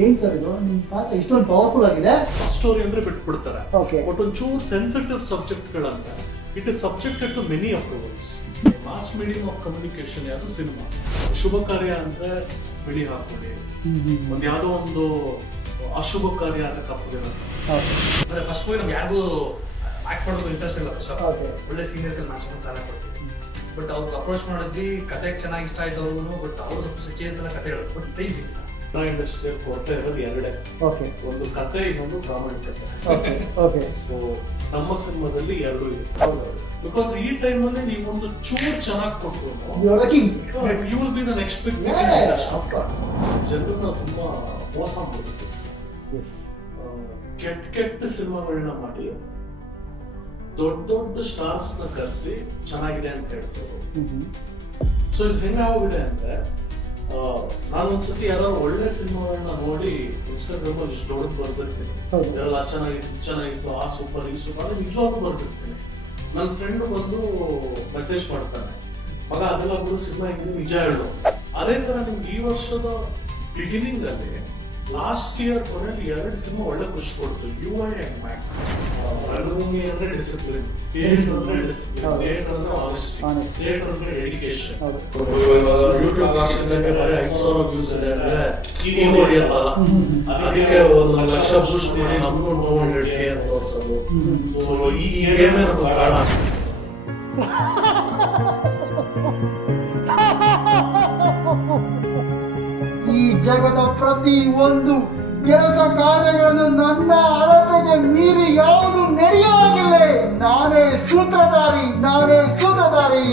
ಏನ್ ಸರ್ ಇದು ನಿಮ್ಮ ಪಾತ್ರ ಇಷ್ಟೊಂದು ಪವರ್ಫುಲ್ ಆಗಿದೆ. ಸ್ಟೋರಿ ಅಂದ್ರೆ ಬಿಟ್ಬಿಡ್ತಾರೆ. Okay. ಬಟ್ ಒಂಚೂರು ಸೆನ್ಸಿಟಿವ್ ಸಬ್ಜೆಕ್ಟ್ಗಳಂತ it is subjected to many approvals. Mass medium of communication ಯಾವುದು ಸಿನಿಮಾ. ಶುಭ ಕಾರ್ಯ ಅಂದ್ರೆ ಬಿಳಿ ಹಾಕೊಳ್ಳಿ, ಒಂದ್ ಯಾವ್ದೋ ಒಂದು ಅಶುಭ ಕಾರ್ಯ ಅಂತ ತಪ್ಪದಿರುತ್ತೆ. ಅಂದ್ರೆ ಫಸ್ಟ್ ಮೂವಿ ನಮ್ಗೆ ಯಾರಿಗೂ ಆಕ್ಟ್ ಮಾಡೋದು ಇಂಟ್ರೆಸ್ಟ್ ಇಲ್ಲ. Okay. ಒಳ್ಳೆ ಸೀನಿಯರ್ ಮಾಡ್ಸ್ಕೊಂಡು ತಾನೇ ಕೊಡ್ತೀವಿ. ಬಟ್ ಅವ್ರು ಅಪ್ರೋಚ್ ಮಾಡಿದ್ವಿ, ಕತೆ ಚೆನ್ನಾಗಿ ಇಷ್ಟ ಆಯ್ತು ಅವ್ರಿಗೂ. ಬಟ್ ಅವರು ಸ್ವಲ್ಪ ಸಚೇಸ್ ಎಲ್ಲ ಕತೆ ಹೇಳೋದು, ಬಟ್ ಟೈಮ್ ಸಿಕ್ಕಿಲ್ಲ. ಇಂಡಸ್ಟ್ರಿಯಲ್ಲಿ ಕೊಡ್ತಾ ಇರೋದು ಎರಡೇ, ಓಕೆ ಒಂದು ಕತೆ, ಇನ್ನೊಂದು ಪ್ರಾಮಾಣಿಕತೆ. ಓಕೆ ಓಕೆ ಸೊ ನಮ್ಮ ಸಿನಿಮಾದಲ್ಲಿ ಎರಡು ಇದೆ. ಬಿಕಾಸ್ ಈ ಟೈಮ್ ಅಲ್ಲಿ ನೀವು ಒಂದು ಚೂರು ಚೆನ್ನಾಗಿ ಕೊಟ್ಟರು, you are king. You will be the next big ಜನರನ್ನ ತುಂಬಾ ಮೋಸ ಮಾಡಿದ್ರು. ಕೆಟ್ಟ ಸಿನಿಮಾಗಳನ್ನ ಮಾಡಿ ದೊಡ್ಡ ಸ್ಟಾರ್ಸ್ ನ ಕರೆಸಿ ಚೆನ್ನಾಗಿದೆ ಅಂತ ಹೇಳ್ಸೋದು. ಸೊ ಇದು ಹೆಂಗಾಗ್ಬಿಡೆ ಅಂದ್ರೆ, ನಾನೊಂದ್ಸತಿ ಯಾರು ಒಳ್ಳೆ ಸಿನಿಮಾಗಳನ್ನ ನೋಡಿ ಇನ್ಸ್ಟಾಗ್ರಾಮ್ ಅಲ್ಲಿ ಇಷ್ಟು ದೊಡ್ಡ ಬರ್ದಿರ್ತೀನಿ, ಎಲ್ಲ ಚೆನ್ನಾಗಿತ್ತು, ಆ ಸೂಪರ್ ಈ ಸೂಪರ್ ಅದು ನಿಜವಾಗ್ಲೂ ಬರ್ದಿರ್ತೀನಿ. ನನ್ನ ಫ್ರೆಂಡ್ ಬಂದು ಮೆಸೇಜ್ ಮಾಡ್ತಾನೆ, ಮಗ ಅದೆಲ್ಲ ಬಿಡು, ಸಿನಿಮಾ ಹೆಂಗಿದೆ ನಿಜ ಹೇಳು. ಅದೇ ತರ ನಿಮ್ಗೆ ಈ ವರ್ಷದ ಬಿಗಿನಿಂಗ್ ಅಲ್ಲಿ ಲಾಸ್ಟ್ ಇಯರ್ ಕೊನೆಯಲ್ಲಿ 2 ಸಿನಿಮಾ ಒಳ್ಳೆ ಖುಷಿ ಕೊಡ್ತು. UI and Max. ರಂಗಭೂಮಿ ಅಂದ್ರೆ ಡಿಸಿಪ್ಲಿನ್, ಥಿಯೇಟರ್ ಅಂದ್ರೆ ಡಿಸಿಪ್ಲಿನ್, ಥಿಯೇಟರ್ ಅಂದ್ರೆ ಆನೆಸ್ಟಿ, ಥಿಯೇಟರ್ ಅಂದ್ರೆ ಡೆಡಿಕೇಶನ್. ಯೂಟ್ಯೂಬ್ ಹಾಕ್ತಿದ್ದಂಗೆ ಬರೀ 5,000 ವ್ಯೂಸ್ ಇದೆ ಅಂದ್ರೆ ಈಗ ಹೊಡಿಯಲ್ಲ, ಅದಕ್ಕೆ 1 ಲಕ್ಷ ಬೂಸ್ಟ್ ಮಾಡಿ ನಮ್ಗೂ 200K ಅಂತ ತೋರಿಸೋದು. ಸೊ ಈ ಗೇಮೇ ನಮ್ಗೆ ಕಾರಣ. ಈ ಜಗದ ಪ್ರತಿ ಒಂದು ಕೆಲಸ ಕಾರ್ಯಗಳನ್ನು ನನ್ನ ಅಳತೆಗೆ ಮೀರಿ ಯಾವುದು ನಡೆಯುವಾಗಿಲ್ಲ. ನಾನೇ ಸೂತ್ರಧಾರಿ, ನಾನೇ ಸೂತ್ರಧಾರಿ.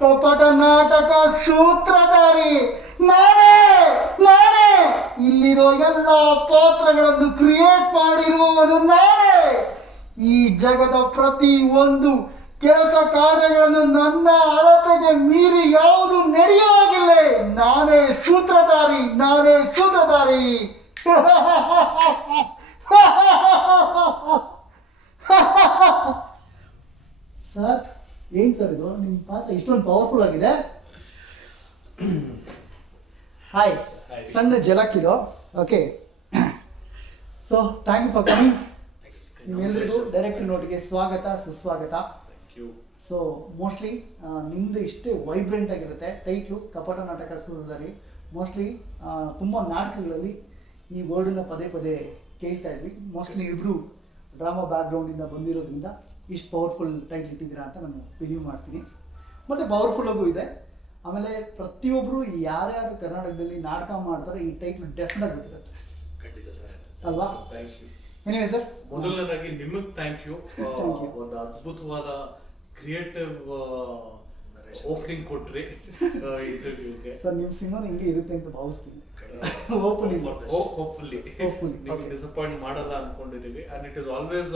ಕಪಟ ನಾಟಕ ಸೂತ್ರಧಾರಿ ನಾನೇ. ಇಲ್ಲಿರೋ ಎಲ್ಲ ಪಾತ್ರಗಳನ್ನು ಕ್ರಿಯೇಟ್ ಮಾಡಿರುವವನು ನಾನೇ. ಈ ಜಗದ ಪ್ರತಿ ಒಂದು ಕೆಲಸ ಕಾರ್ಯಗಳನ್ನು ನನ್ನ ಅಳತೆಗೆ ಮೀರಿ ಯಾವುದು ನಡೆಯುವಾಗಿಲ್ಲ. ನಾನೇ ಸೂತ್ರಧಾರಿ, ನಾನೇ ಸೂತ್ರಧಾರಿ. ಸರ್ ಏನ್ ಸರ್ ಇದು ನಿಮ್ಮ ಪಾತ್ರ ಇಷ್ಟೊಂದು ಪವರ್ಫುಲ್ ಆಗಿದೆ. ಹಾಯ್, ಸಣ್ಣ ಜಲಕ್ ಇದು. Okay, so thank you for coming. ನಿಮ್ಮೆಲ್ಲರಿಗೂ ಡೈರೆಕ್ಟ್ ನೋಟಿಗೆ ಸ್ವಾಗತ, ಸುಸ್ವಾಗತ. ಸೊ ಮೋಸ್ಟ್ಲಿ ನಿಮ್ಮದು ಇಷ್ಟೇ ವೈಬ್ರೆಂಟ್ ಆಗಿರುತ್ತೆ ಟೈಟ್ಲು, ಕಪಟ ನಾಟಕ ಸೂತ್ರಧಾರಿ. ಮೋಸ್ಟ್ಲಿ ತುಂಬ ನಾಟಕಗಳಲ್ಲಿ ಈ ವರ್ಡನ್ನ ಪದೇ ಪದೇ ಕೇಳ್ತಾ ಇದ್ವಿ. ಮೋಸ್ಟ್ಲಿ ಇಬ್ಬರು ಡ್ರಾಮಾ ಬ್ಯಾಕ್ಗ್ರೌಂಡಿಂದ ಬಂದಿರೋದ್ರಿಂದ ಇಷ್ಟು ಪವರ್ಫುಲ್ ಟೈಟ್ಲ್ ಇಟ್ಟಿದ್ದೀರಾ ಅಂತ ನಾನು ಬಿಲೀವ್ ಮಾಡ್ತೀನಿ. ಮತ್ತು ಪವರ್ಫುಲ್ಲಾಗೂ ಇದೆ. ಆಮೇಲೆ ಪ್ರತಿಯೊಬ್ಬರು ಯಾರ್ಯಾರು ಕರ್ನಾಟಕದಲ್ಲಿ ನಾಟಕ ಮಾಡ್ತಾರೆ ಈ ಟೈಟ್ಲ್ ಡೆಫಿನೆಟ್ ಗೊತ್ತಿರುತ್ತೆ ಅಲ್ವಾ? ಎನಿವೆ ಸರ್, ಮೊದಲನೇದಾಗಿ ನಿಮಗೆ ಥ್ಯಾಂಕ್ ಯು. ಒಂದು ಅದ್ಭುತವಾದ ಕ್ರಿಯೇಟಿವ್ ಓಪನಿಂಗ್ ಕೊಟ್ರಿ ಇಂಟರ್ವ್ಯೂಗೆ. ಸರ್ ನಿಮ್ಮ ಸಿನಿಮಾ ಹಿಂಗೆ ಇರುತ್ತೆ ಅಂತ ಭಾವಿಸ್ತೀನಿ. ಹೋಪ್ಫುಲ್ಲಿ ನಿಮಗೆ ಡಿಸಪಾಯಿಂಟ್ ಮಾಡಲ್ಲ ಅನ್ಕೊಂಡಿದೀವಿ. And it is always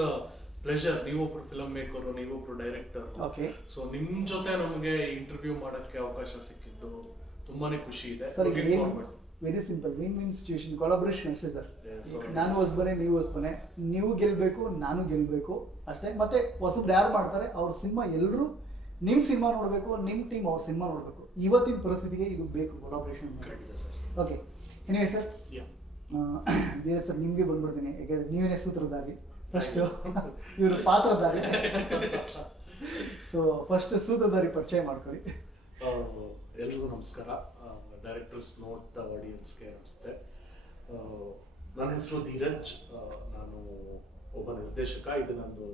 pleasure. ನೀವೊಬ್ರು ಫಿಲಮ್ ಮೇಕರ್, ನೀವೊಬ್ರು ಡೈರೆಕ್ಟರ್. ಓಕೆ ಸೊ ನಿಮ್ ಜೊತೆ ನಮಗೆ ಇಂಟರ್ವ್ಯೂ ಮಾಡಕ್ಕೆ ಅವಕಾಶ ಸಿಕ್ಕಿದ್ದು ತುಂಬಾನೇ ಖುಷಿ ಇದೆ. Very simple, win situation, collaboration ಅಷ್ಟೇ ಸರ್. ನಾನು ಹೊಸಬನೆ, ನೀವು ಹೊಸಬನೆ, ನೀವು ಗೆಲ್ಬೇಕು, ನಾನು ಗೆಲ್ಬೇಕು ಅಷ್ಟೇ. ಮತ್ತೆ ಹೊಸಬ್ರು ಯಾರು ಮಾಡ್ತಾರೆ ಅವ್ರ ಸಿನಿಮಾ ಎಲ್ಲರೂ ನಿಮ್ಮ ಸಿನಿಮಾ ನೋಡಬೇಕು, ನಿಮ್ಮ ಟೀಮ್ ಅವ್ರ ಸಿನಿಮಾ ನೋಡಬೇಕು. ಇವತ್ತಿನ ಪರಿಸ್ಥಿತಿಗೆ ಇದು ಬೇಕು, collaboration. Okay, anyway sir, Dheeraj sir ನಿಮಗೆ ಬಂದ್ಬಿಡ್ತೀನಿ, ಯಾಕಂದರೆ ನೀವೇನೇ ಸೂತ್ರಧಾರಿ. ಫಸ್ಟ್ ಇವರು ಪಾತ್ರಧಾರಿ. ಸೊ ಫಸ್ಟ್ ಸೂತ್ರಧಾರಿ ಪರಿಚಯ ಮಾಡ್ಕೊಳ್ಳಿ. ಎಲ್ರಿಗೂ ನಮಸ್ಕಾರ. ಡೈರೆಕ್ಟರ್ಸ್ ನೋಟ್ ಆಡಿಯನ್ಸ್ಗೆ ನಮಸ್ತೆ. ನನ್ನ ಹೆಸರು ಧೀರಜ್. ನಾನು ಒಬ್ಬ ನಿರ್ದೇಶಕ. ಇದು ನಂದು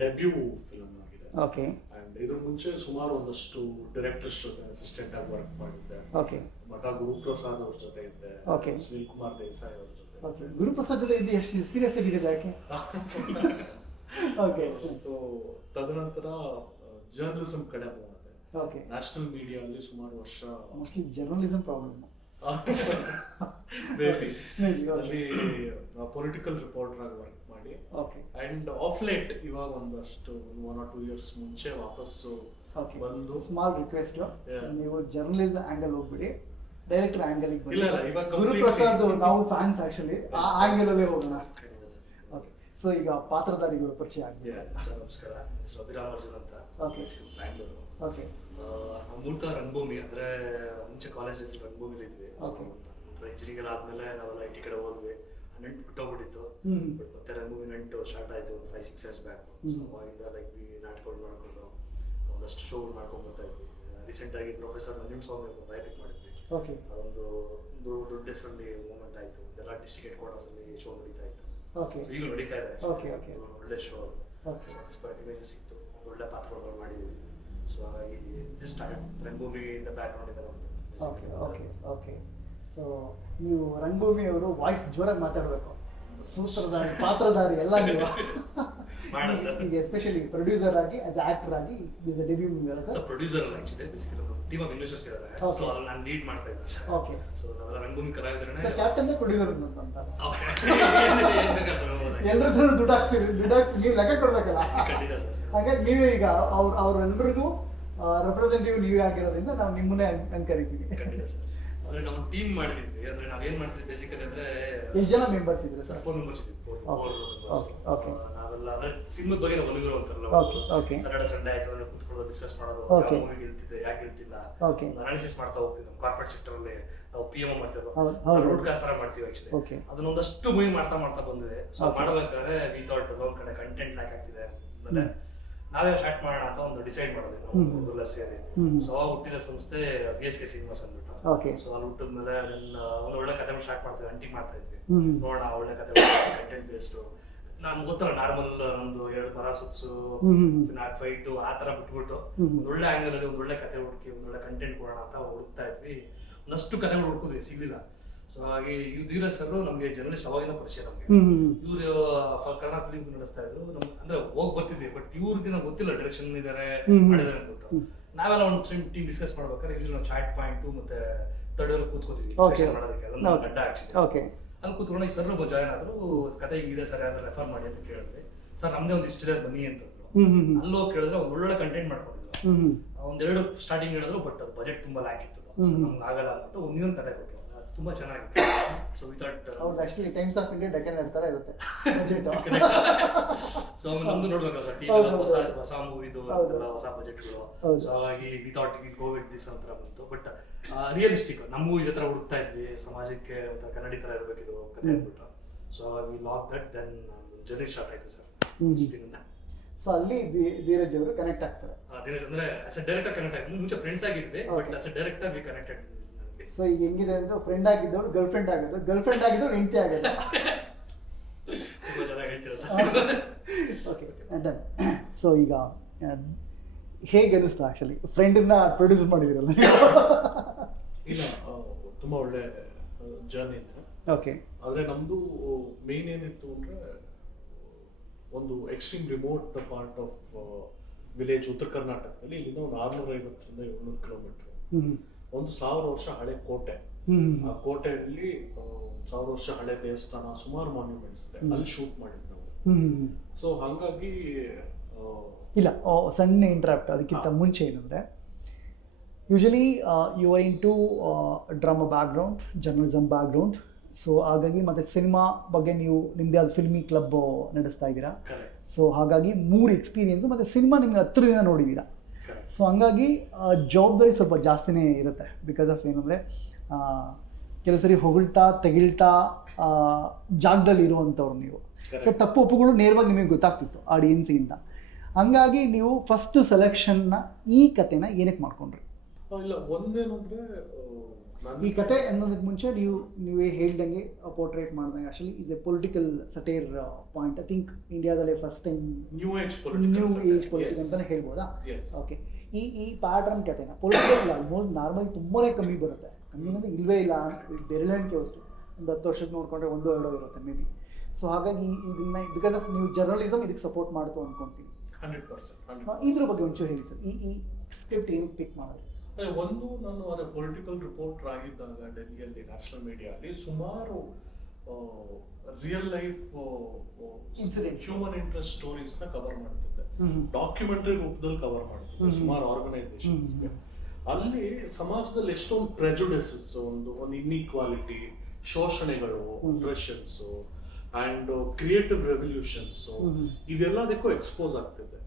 ಡೆಬ್ಯೂ ಫಿಲಮ್ ಆಗಿದೆ. ಓಕೆ. ಅಂಡ್ ಇದ್ರ ಮುಂಚೆ ಸುಮಾರು ಒಂದಷ್ಟು ಡೈರೆಕ್ಟರ್ಸ್ ಜೊತೆ ಅಸಿಸ್ಟೆಂಟ್ ಆಗಿ ವರ್ಕ್ ಮಾಡಿದ್ದೆ. ಓಕೆ. ಮಠ ಗುರುಪ್ರಸಾದ್ ಅವ್ರ ಜೊತೆ ಇದ್ದೆ. ಓಕೆ. ಸುನೀಲ್ ಕುಮಾರ್ ದೇಸಾಯಿ ಅವ್ರ ಜೊತೆ. ಓಕೆ. ಗುರುಪ್ರಸಾದ್ ಜೊತೆ ಇದು ಎಷ್ಟು ಸೀರಿಯಸ್ ಆಗಿದೆ ಯಾಕೆ? ಓಕೆ. ಸೊ ತದನಂತರ ಜರ್ನಲಿಸಂ ಕಡೆ ಹೋದೆ. ಓಕೆ. ನ್ಯಾಷನಲ್ ಮೀಡಿಯಾ ಅಲ್ಲಿ ಸುಮಾರು ವರ್ಷ. Mostly journalism problem. Maybe Maybe, okay. ಅಲ್ಲಿ ಪೊಲಿಟಿಕಲ್ ರಿಪೋರ್ಟರ್ ಆಗಿ ವರ್ಕ್ ಮಾಡಿ ಓಕೆ ಅಂಡ್ ಆಫ್ ಲೇಟ್ ಇವಾಗ ಒಂದಷ್ಟು 1 or 2 years ಮುಂಚೆ ವಾಪಸ್ಸು ಓಕೆ ಬಂದು ಸ್ಮಾಲ್ ರಿಕ್ವೆಸ್ಟ್ Yeah. ನೀವು ಜರ್ನಲಿಸಮ್ ಆಂಗಲ್ ಹೋಗ್ಬಿಡಿ, ಡೈರೆಕ್ಟರ್ ಆಂಗಲ್ ಇಲ್ಲ, ಇಲ್ಲ, ಇವಾಗ ಗುರುಪ್ರಸಾದ್ ನಾವು ಫ್ಯಾನ್ಸ್ ಆಕ್ಚುಲಿ ಆ ಆಂಗಲ್ ಅಲ್ಲೇ ಹೋಗೋಣ. ಓಕೆ, ಸೊ ಈಗ ಪಾತ್ರಧಾರಿಗಳು ಪರಿಚಯ ಆಗಿದೆ. ಸರ್ ನಮಸ್ಕಾರ, ನನ್ನ ಹೆಸರು ಅಭಿರಾಮರ್ಜುನ್ ಅಂತ, Okay. ಬ್ಯಾಂಗ್ಳೂರು. ಓಕೆ ನಾವು ಮೂಲತಃ ರಂಗಭೂಮಿ ಅಂದ್ರೆ ಮುಂಚೆ ಕಾಲೇಜಸ್ ರಂಗಭೂಮಿಲಿ ಇದ್ವಿ. Okay. ಇಂಜಿನಿಯರಿಂಗ್ ಆದ್ಮೇಲೆ ನಾವೆಲ್ಲ ಐ ಟಿ ಕಡೆ ಹೋದ್ವಿ. ನೆಂಟು ಬಿಟ್ಟೋಗ್ಬಿಟ್ಟಿತ್ತು. ಹ್ಮ್. ಬಟ್ ಮತ್ತೆ ರಂಗಭೂಮಿ ನೆಂಟು ಸ್ಟಾರ್ಟ್ ಆಯ್ತು ಒಂದು 5-6 years ಬ್ಯಾಕ್. ಸೊ ಅವಾಗಿಂದ ಲೈಕ್ ನಾಟಕಗಳು ಮಾಡ್ಕೊಂಡು ಒಂದಷ್ಟು ಶೋಗಳು ಮಾಡ್ಕೊಂಡು ಬರ್ತಾ ಇದ್ವಿ. ರೀಸೆಂಟ್ ಆಗಿ ಪ್ರೊಫೆಸರ್ ನಂಜುಂಡ ಸ್ವಾಮಿ ಒಂದು ಬಯೋಪಿಕ್ ಮಾಡಿದ್ವಿ. ಓಕೆ ಅದೊಂದು ದೊಡ್ಡ ಹೆಸರಲ್ಲಿ ಮೂವ್ಮೆಂಟ್ ಆಯ್ತು. ಎಲ್ಲ ಡಿಸ್ಟ್ರಿಕ್ಟ್ ಹೆಡ್ ಕ್ವಾರ್ಟರ್ಸ್ ಅಲ್ಲಿ ಶೋ ನಡೀತಾ ಇತ್ತು. ಓಕೆ ಈಗ ನಡೀತಾ ಇದೆ. Okay, okay. ಒಳ್ಳೆ ಶೋ ಅದು. Okay. ರೆಕಗ್ನೇಷನ್ ಸಿಕ್ತು, ಒಳ್ಳೆ ಪಾತ್ರಗಳು ಮಾಡಿದ್ದೀವಿ. ಸೊ ಹಾಗಾಗಿ ಜಸ್ಟ್ ಸ್ಟಾರ್ಟ್ ರಂಗಭೂಮಿ ಇಂದ ಬ್ಯಾಕ್ ಗ್ರೌಂಡ್ ಇದೆ ಓಕೆ ನಮ್ದು. ಓಕೆ ಓಕೆ ಸೊ ನೀವು ರಂಗಭೂಮಿಯವರು ವಾಯ್ಸ್ ಜೋರಾಗಿ ಮಾತಾಡಬೇಕು, ಸೂತ್ರಧಾರಿ ಪಾತ್ರಧಾರಿ ಎಲ್ಲ ನೀವು. ಮಾಡೋಣ ಸರ್. ಈಗ ಎಸ್ಪೆಷಲಿ ಪ್ರೊಡ್ಯೂಸರ್ ಆಗಿ ಆಸ್ ಆಕ್ಟರ್ ಆಗಿ ದಿಸ್ ಡೆಬ್ಯೂ ಮೂವಿ ಅಲ್ಲ ಸೊ ಸರ್? ಪ್ರೊಡ್ಯೂಸರ್ ಅಲ್ಲ, actually basically team of investors ಇದ್ದಾರೆ. Okay. ಸೊ ಅಲ್ಲಿ ನಾನು ಲೀಡ್ ಮಾಡ್ತಾ ಇದ್ದೀನಿ. ಓಕೆ ಸೊ ನಾವೆಲ್ಲ ರಂಗಭೂಮಿ ಕಲಾವಿದರೇ. ಸರ್ ಕ್ಯಾಪ್ಟನ್ ಪ್ರೊಡ್ಯೂಸರ್ ಅಂತಾರೆ. ಓಕೆ ಎಲ್ಲರ ದುಡ್ಡು ಹಾಕ್ತೀರಿ, ದುಡ್ಡು ಹಾಕ್ಸಿ ನೀವು ಲೆಕ್ಕ ಕೊಡ್ಬೇಕಲ್ಲ. ಖಂಡಿತ ಸರ್. ಹಾಗಾಗಿ ನೀವೇ ಈಗ ಅವ್ರೆಲ್ಲರಿಗೂ ರೆಪ್ರೆಸೆಂಟೇಟಿವ್ ನೀವೇ ಆಗಿರೋದ್ರಿಂದ ನಾವು ನಿಮ್ಮನ್ನೇ ಹಂಗೆ ಕರಿತೀವಿ. ಖಂಡಿತ ಸರ್. ಅಂದ್ರೆ ನಾವು ಟೀಮ್ ಮಾಡ್ತಿದ್ವಿ. ಅಂದ್ರೆ ನಾವೇನ್ ಮಾಡ್ತಿದ್ವಿ ಬೇಸಿಕಲಿ ಅಂದ್ರೆ ಎಷ್ಟು ಜನ ಮೆಂಬರ್ಸ್ ಇದ್ರೆ ಸರ್? 4 ಮೆಂಬರ್ಸ್ ಇದ್ವಿ. Okay. ನಾವೆಲ್ಲ ಅಂದ್ರೆ ಸಿನಿಮಾದ ಬಗ್ಗೆ ಒಲಿಗರು ಅಂತಾರಲ್ಲ, Okay, okay. ಸಾಟರ್ಡೆ ಸಂಡೇ ಆಯ್ತು ಅಂದ್ರೆ ಕುತ್ಕೊಳ್ಳೋದು, ಡಿಸ್ಕಸ್ ಮಾಡೋದು, Okay. ಯಾವ ಮೂವಿ ಗೆಲ್ತಿದೆ ಯಾಕೆ ಗೆಲ್ತಿಲ್ಲ, Okay. ಅನಾಲಿಸಿಸ್ ಮಾಡ್ತಾ ಹೋಗ್ತೀವಿ. ನಮ್ಮ ಕಾರ್ಪೊರೇಟ್ ಸೆಕ್ಟರ್ ಅಲ್ಲಿ ನಾವು PMO ಮಾಡ್ತಿರೋ ಹೌದು. ರೂಟ್ ಕಾಸ್ತರ ಮಾಡ್ತೀವಿ ಆಕ್ಚುಲಿ. Okay. ಅದನ್ನ ಒಂದಷ್ಟು ಮೂವಿ ಮಾಡ್ತಾ ಬಂದ್ವಿ. So Okay. ಮಾಡ್ಬೇಕಾದ್ರೆ ವಿ ಥಾಟ್ ಒಂದ್ ಕಡೆ ಕಂಟೆಂಟ್ ಲ್ಯಾಕ್ ಆಗ್ತಿದೆ ಆಮೇಲೆ ನಾವೇ ಸ್ಟಾರ್ಟ್ ಮಾಡೋಣ ಅಂತ ಒಂದು ಡಿಸೈಡ್ ಮಾಡಿದ್ವಿ ನಾವು ಹುಡುಗರೆಲ್ಲ ಸೇರಿ. ಸೊ ಅವಾಗ ಹುಟ್ಟಿದ ಸಂಸ್ಥೆ BSK ಸಿನಿಮಾಸ್ ಅಂದ್ಬಿಟ್ಟು. ಓಕೆ ಸೊ ಅಲ್ಲಿ ಹುಟ್ಟಿದ್ಮೇಲೆ ಒಂದು ಒಳ್ಳೆ ಕಥೆಗಳು ಸ್ಟಾರ್ಟ್ ಮಾಡ್ತೀವಿ, ಅಂಟಿಂಗ್ ಮಾಡ್ತಾ ಇದ್ವಿ. ಹ್ಮ್. ನೋಡೋಣ ಒಳ್ಳೆ ಕಥೆಗಳು, ಕಂಟೆಂಟ್ ಬೇಸ್ಡ್. ನಮ್ಗೆ ಗೊತ್ತಲ್ಲ ನಾರ್ಮಲ್ ನಮ್ದು 2 ಮರ ಸುತ್ಸು ಫೈಟು ಆ ತರ ಬಿಟ್ಬಿಟ್ಟು ಒಂದ್ ಒಳ್ಳೆ ಆಂಗಲ್ ಅಲ್ಲಿ ಒಂದ್ ಒಳ್ಳೆ ಕಥೆ ಹುಡುಕಿ ಒಂದ್ ಒಳ್ಳೆ ಕಂಟೆಂಟ್ ಕೊಡೋಣ ಅಂತ ಹುಡುಕ್ತಾ ಇದ್ವಿ. ಒಂದಷ್ಟು ಕಥೆಗಳು ಹುಡುಕಿದ್ವಿ, ಸಿಗ್ಲಿಲ್ಲ. ಸೊ ಹಾಗೆ ಇವ್ ಧೀರಜ್ ಸರ್ ನಮ್ಗೆ ಜರ್ನಲಿಸ್ಟ್ ಅವಾಗಿಂದ ಪರಿಚಯ. ನಮ್ಗೆ ಇವ್ರು ಕನ್ನಡ ಫಿಲಿಂ ನಡೆಸ್ತಾ ಇದ್ರು. ನಮ್ಗೆ ಅಂದ್ರೆ ಹೋಗ್ ಬರ್ತಿದ್ವಿ, ಬಟ್ ಇವ್ರಿಗೆ ನಮ್ಗೆ ಗೊತ್ತಿಲ್ಲ ಡೈರೆಕ್ಷನ್ ಇದಾರೆ ಮಾಡಿದಾರೆ ಅಂದ್ಬಿಟ್ಟು. ನಾವೆಲ್ಲ ಒಂದು ಟೀಮ್ ಡಿಸ್ಕಸ್ ಮಾಡ್ಬೇಕಾದ್ರೆ ಯೂಶಲಿ ನಾವು ಚಾಟ್ ಪಾಯಿಂಟ್ ಮತ್ತೆ ತಡೆಯೋರು ಕೂತ್ಕೋತೀವಿ ಮಾಡೋದಕ್ಕೆ. ಅದನ್ನ ಗಡ್ಡ ಹಾಕ್ಸಿದ್ವಿ. ಓಕೆ ಅಲ್ಲಿ ಕೂತ್ಕೊಂಡು ಈ ಸರ್ ಜಾಯ್ನ್ ಆದ್ರು. ಕತೆ ಹಿಂಗಿದೆ ಸರ್, ಯಾರು ರೆಫರ್ ಮಾಡಿ ಅಂತ ಕೇಳಿದ್ವಿ. ಸರ್ ನಮ್ದೇ ಒಂದು ಇಷ್ಟಿದೆ ಬನ್ನಿ ಅಂತಂದ್ರು. ಅಲ್ಲೋಗಿ ಕೇಳಿದ್ರೆ ಒಂದ್ ಒಳ್ಳೆ ಕಂಟೆಂಟ್ ಮಾಡ್ಕೊಂಡಿದ್ರು. ಒಂದೆರಡು ಸ್ಟಾರ್ಟಿಂಗ್ ಹೇಳಿದ್ರು, ಬಟ್ ಅದು ಬಜೆಟ್ ತುಂಬಾ ಲ್ಯಾಕ್ ಇತ್ತು. ನಮ್ಗೆ ಆಗಲ್ಲ ಅಂದ್ಬಿಟ್ಟು ಒಂದೊಂದು ಕತೆ ಕೊಟ್ಟರು. ತುಂಬಾ ಚೆನ್ನಾಗಿತ್ತು. ಸೊ ವಿ ಥಾಟ್ ಹೌದು, actually times of India Deccan ಹೇಳ್ತಾರೆ ಇರುತ್ತೆ ಬಜೆಟ್. ಸೊ ನಮ್ದು ನೋಡ್ಬೇಕಲ್ಲ ಸರ್, ಟಿವಿ ಹೊಸ ಮೂವಿದು ಅಂತೆಲ್ಲ ಹೊಸ ಬಜೆಟ್ಗಳು. ಸೊ ಹಾಗಾಗಿ we thought we go with this ಅಂತ ಬಂತು. ಬಟ್ ರಿಯಲಿಸ್ಟಿಕ್ ನಮಗೂ ಇದೇ ತರ ಹುಡುಕ್ತಾ ಇದ್ವಿ, ಸಮಾಜಕ್ಕೆ ಒಂಥರ ಕನ್ನಡಿ ತರ ಇರಬೇಕಿದು ಕತೆ ಅಂದ್ಬಿಟ್ಟು. ಸೊ ಹಾಗಾಗಿ lock that then journey start ಆಯ್ತು ಸರ್. ಸೊ ಅಲ್ಲಿ ಧೀರಜ್ ಅವರು ಕನೆಕ್ಟ್ ಆಗ್ತಾರೆ. ಧೀರಜ್ ಅಂದ್ರೆ ಆಸ್ ಎ ಡೈರೆಕ್ಟರ್ ಕನೆಕ್ಟ್ ಆಗಿ ಮುಂಚೆ ಫ್ರೆಂಡ್ಸ್ ಆಗಿದ್ವಿ, but as a director we connected. So ಈಗ ಹೆಂಗಿದೆ ಅಂದ್ರೆ ಫ್ರೆಂಡ್ ಆಗಿದ್ದವಳು ಗರ್ಲ್ ಫ್ರೆಂಡ್ ಆಗೋದು, ಗರ್ಲ್ ಫ್ರೆಂಡ್ ಆಗಿದ್ದವಳು ಹೆಂಡತಿ ಆಗೋದು. ತುಂಬಾ ಚೆನ್ನಾಗಿ ಹೇಳ್ತೀರಾ ಸರ್. Okay done. ಸೊ ಈಗ ಹೇಗೆ ಅನಿಸ್ತಾ ಆಕ್ಚುಲಿ ಫ್ರೆಂಡನ್ನ ಪ್ರೊಡ್ಯೂಸ್ ಮಾಡಿದಿರಲ್ಲ? ಇಲ್ಲ, ತುಂಬಾ ಒಳ್ಳೆ ಜರ್ನಿ ಇದೆ. ಓಕೆ. ಆದ್ರೆ ನಮ್ದು ಮೇನ್ ಏನಿತ್ತು ಅಂದ್ರೆ ಒಂದು extreme remote part of village ಉತ್ತರ ಕರ್ನಾಟಕದಲ್ಲಿ. ಇಲ್ಲಿಂದ ಒಂದು 650 ರಿಂದ 700 ಕಿಲೋಮೀಟರ್. ಒಂದು 1000 ವರ್ಷ ಹಳೆ ಕೋಟೆ. ಆ ಕೋಟೆಯಲ್ಲಿ 1000 ವರ್ಷ ಹಳೆ ದೇವಸ್ಥಾನ, ಸುಮಾರು ಮಾನ್ಯುಮೆಂಟ್ಸ್ ಇದೆ. ಅಲ್ಲಿ ಶೂಟ್ ಮಾಡಿದ್ವಿ ನಾವು. ಸೊ ಹಾಗಾಗಿ ಇಲ್ಲ ಸಣ್ಣ ಇಂಟ್ರಾಪ್ಟ್ ಅದಕ್ಕಿಂತ ಮುಂಚೆ ಏನಂದರೆ usually you are into drama background, journalism background. So ಹಾಗಾಗಿ ಮತ್ತು ಸಿನಿಮಾ ಬಗ್ಗೆ ನೀವು ನಿಮ್ಮದೇ ಆದ ಫಿಲ್ಮಿ ಕ್ಲಬ್ ನಡೆಸ್ತಾ ಇದ್ದೀರಾ. ಸೊ ಹಾಗಾಗಿ 3 ಎಕ್ಸ್ಪೀರಿಯನ್ಸು ಮತ್ತು ಸಿನಿಮಾ ನಿಮ್ಗೆ ಹತ್ತಿರದಿಂದ ನೋಡಿದ್ದೀರಾ. ಸೊ ಹಂಗಾಗಿ ಜವಾಬ್ದಾರಿ ಸ್ವಲ್ಪ ಜಾಸ್ತಿನೇ ಇರುತ್ತೆ. ಬಿಕಾಸ್ ಆಫ್ ಏನಂದರೆ ಕೆಲವು ಸರಿ ಹೊಗಳ್ತಾ ತೆಗಿಳ್ತಾ ಜಾಗದಲ್ಲಿ ಇರುವಂಥವ್ರು ನೀವು. ಸೊ ತಪ್ಪು ಒಪ್ಪುಗಳು ನೇರವಾಗಿ ನಿಮಗೆ ಗೊತ್ತಾಗ್ತಿತ್ತು ಆಡಿಯನ್ಸಿಗಿಂತ. ಹಂಗಾಗಿ ನೀವು ಫಸ್ಟ್ ಸೆಲೆಕ್ಷನ್ನ ಈ ಕತೆನ ಏನಕ್ಕೆ ಮಾಡ್ಕೊಂಡ್ರಿ? ಇಲ್ಲ, ಒಂದೇನಂದ್ರೆ ಈ ಕತೆ ಅನ್ನೋದಕ್ಕೆ ಮುಂಚೆ ನೀವೇ ಹೇಳ್ದಂಗೆ ಪೋರ್ಟ್ರೇಟ್ ಮಾಡ್ದಂಗೆ actually is a political satire point. I think ಇಂಡಿಯಾದಲ್ಲೇ first time new age politics ಅಂತಲೇ ಹೇಳ್ಬೋದಾ? ಓಕೆ. ಈ ಪ್ಯಾಟರ್ನ್ ಕತೆನ ಪೊಲಿಟಿಕಲ್ ಆಲ್ಮೋಸ್ಟ್ ನಾರ್ಮಲಿ ತುಂಬಾ ಕಮ್ಮಿ ಬರುತ್ತೆ. ಕಮ್ಮಿ ಅಂದರೆ ಇಲ್ವೇ ಇಲ್ಲ, ಬೆರಳೆಣಿಕೆ ಅಷ್ಟು. ಒಂದು 10 ವರ್ಷಕ್ಕೆ ನೋಡ್ಕೊಂಡ್ರೆ 1-2 ಇರುತ್ತೆ ಮೇ ಬಿ. ಸೊ ಹಾಗಾಗಿ ಇದನ್ನ ಬಿಕಾಸ್ ಆಫ್ ನೀವು ಜರ್ನಲಿಸಮ್ ಇದಕ್ಕೆ ಸಪೋರ್ಟ್ ಮಾಡ್ತು ಅಂದ್ಕೊತೀನಿ. 100%. ಇದ್ರ ಬಗ್ಗೆ ಒಂಚೂರು ಹೇಳಿ ಸರ್. ಈ ಸ್ಕ್ರಿಪ್ಟ್ ಏನಕ್ಕೆ ಪಿಕ್ ಮಾಡಿದ್ರಿ? ಒಂದು ನಾನು ಅದೇ ಪೊಲಿಟಿಕಲ್ ರಿಪೋರ್ಟರ್ ಆಗಿದ್ದಾಗ ಡೆಲ್ಲಿಯಲ್ಲಿ ನ್ಯಾಷನಲ್ ಮೀಡಿಯಾದಲ್ಲಿ ಸುಮಾರು real life human interest stories ನ ಕವರ್ ಮಾಡ್ತಿದ್ದೆ, ಡಾಕ್ಯುಮೆಂಟರಿ ರೂಪದಲ್ಲಿ ಕವರ್ ಮಾಡ್ತಿದ್ದೆ ಸುಮಾರು ಆರ್ಗನೈಸೇಷನ್ಸ್. ಅಲ್ಲಿ ಸಮಾಜದಲ್ಲಿ ಎಷ್ಟೊಂದು ಪ್ರೆಜುಡಿಸಸ್, ಒಂದು ಇನ್ಇಕ್ವಾಲಿಟಿ, ಶೋಷಣೆಗಳು, ಅಪ್ರೆಷನ್ಸ್ ಅಂಡ್ ಕ್ರಿಯೇಟಿವ್ ರೆವಲ್ಯೂಷನ್ಸ್, ಇದೆಲ್ಲದಕ್ಕೂ ಎಕ್ಸ್ಪೋಸ್ ಆಗ್ತಿದೆ.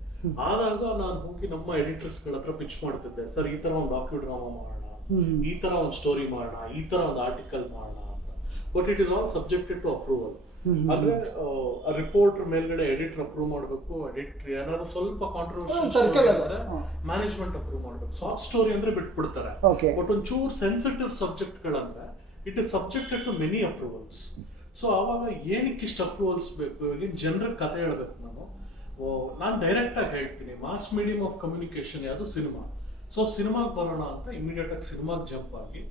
ಆದಾಗ ನಾನು ಹೋಗಿ ನಮ್ಮ ಎಡಿಟರ್ಸ್ ಗಳ ಹತ್ರ ಪಿಚ್ ಮಾಡ್ತಿದ್ದೆ, ಸರ್ ಈ ತರ ಒಂದು ಡಾಕ್ಯು ಡ್ರಾಮಾ ಮಾಡೋಣ, ಈ ತರ ಒಂದು ಸ್ಟೋರಿ ಮಾಡೋಣ, ಈ ತರ ಒಂದು ಆರ್ಟಿಕಲ್ ಮಾಡೋಣ ಅಂತ. But it is all subjected to approval. ಅಂದ್ರೆ ರಿಪೋರ್ಟರ್ ಮೇಲ್ಗಡೆ ಎಡಿಟರ್ ಅಪ್ರೂವ್ ಮಾಡಬೇಕು, ಎಡಿಟರ್ ಏನಾದ್ರು ಸ್ವಲ್ಪ ಕಾಂಟ್ರವರ್ಷಿಯಲ್ ಮ್ಯಾನೇಜ್ಮೆಂಟ್ ಅಪ್ರೂವ್ ಮಾಡಬೇಕು. ಸಾಫ್ಟ್ ಸ್ಟೋರಿ ಅಂದ್ರೆ ಬಿಟ್ಬಿಡ್ತಾರೆ. ಬಟ್ ಒಂಚೂರು ಸೆನ್ಸಿಟಿವ್ ಸಬ್ಜೆಕ್ಟ್ ಗಳಂದ್ರೆ it is subjected to many approvals. So ಅವಾಗ ಏನಕ್ಕೆ ಇಷ್ಟು ಅಪ್ರೂವಲ್ಸ್ ಬೇಕು? ಜನರಿಗೆ ಕತೆ ಹೇಳ್ಬೇಕು ನಾನು ಡೈರೆಕ್ಟ್ ಆಗಿ ಹೇಳ್ತೀನಿ, ಮಾಸ್ ಮೀಡಿಯಂ ಆಫ್ ಕಮ್ಯುನಿಕೇಶನ್ ಯಾವುದು ಸಿನಿಮಾ. ಸೊ ಸಿನಿಮಾಗೆ ಬರೋಣ ಅಂತ ಇಮಿಡಿಯೇಟ್ ಆಗಿ ಸಿನಿಮಾಗೆ ಜಂಪ್ ಆಗಿ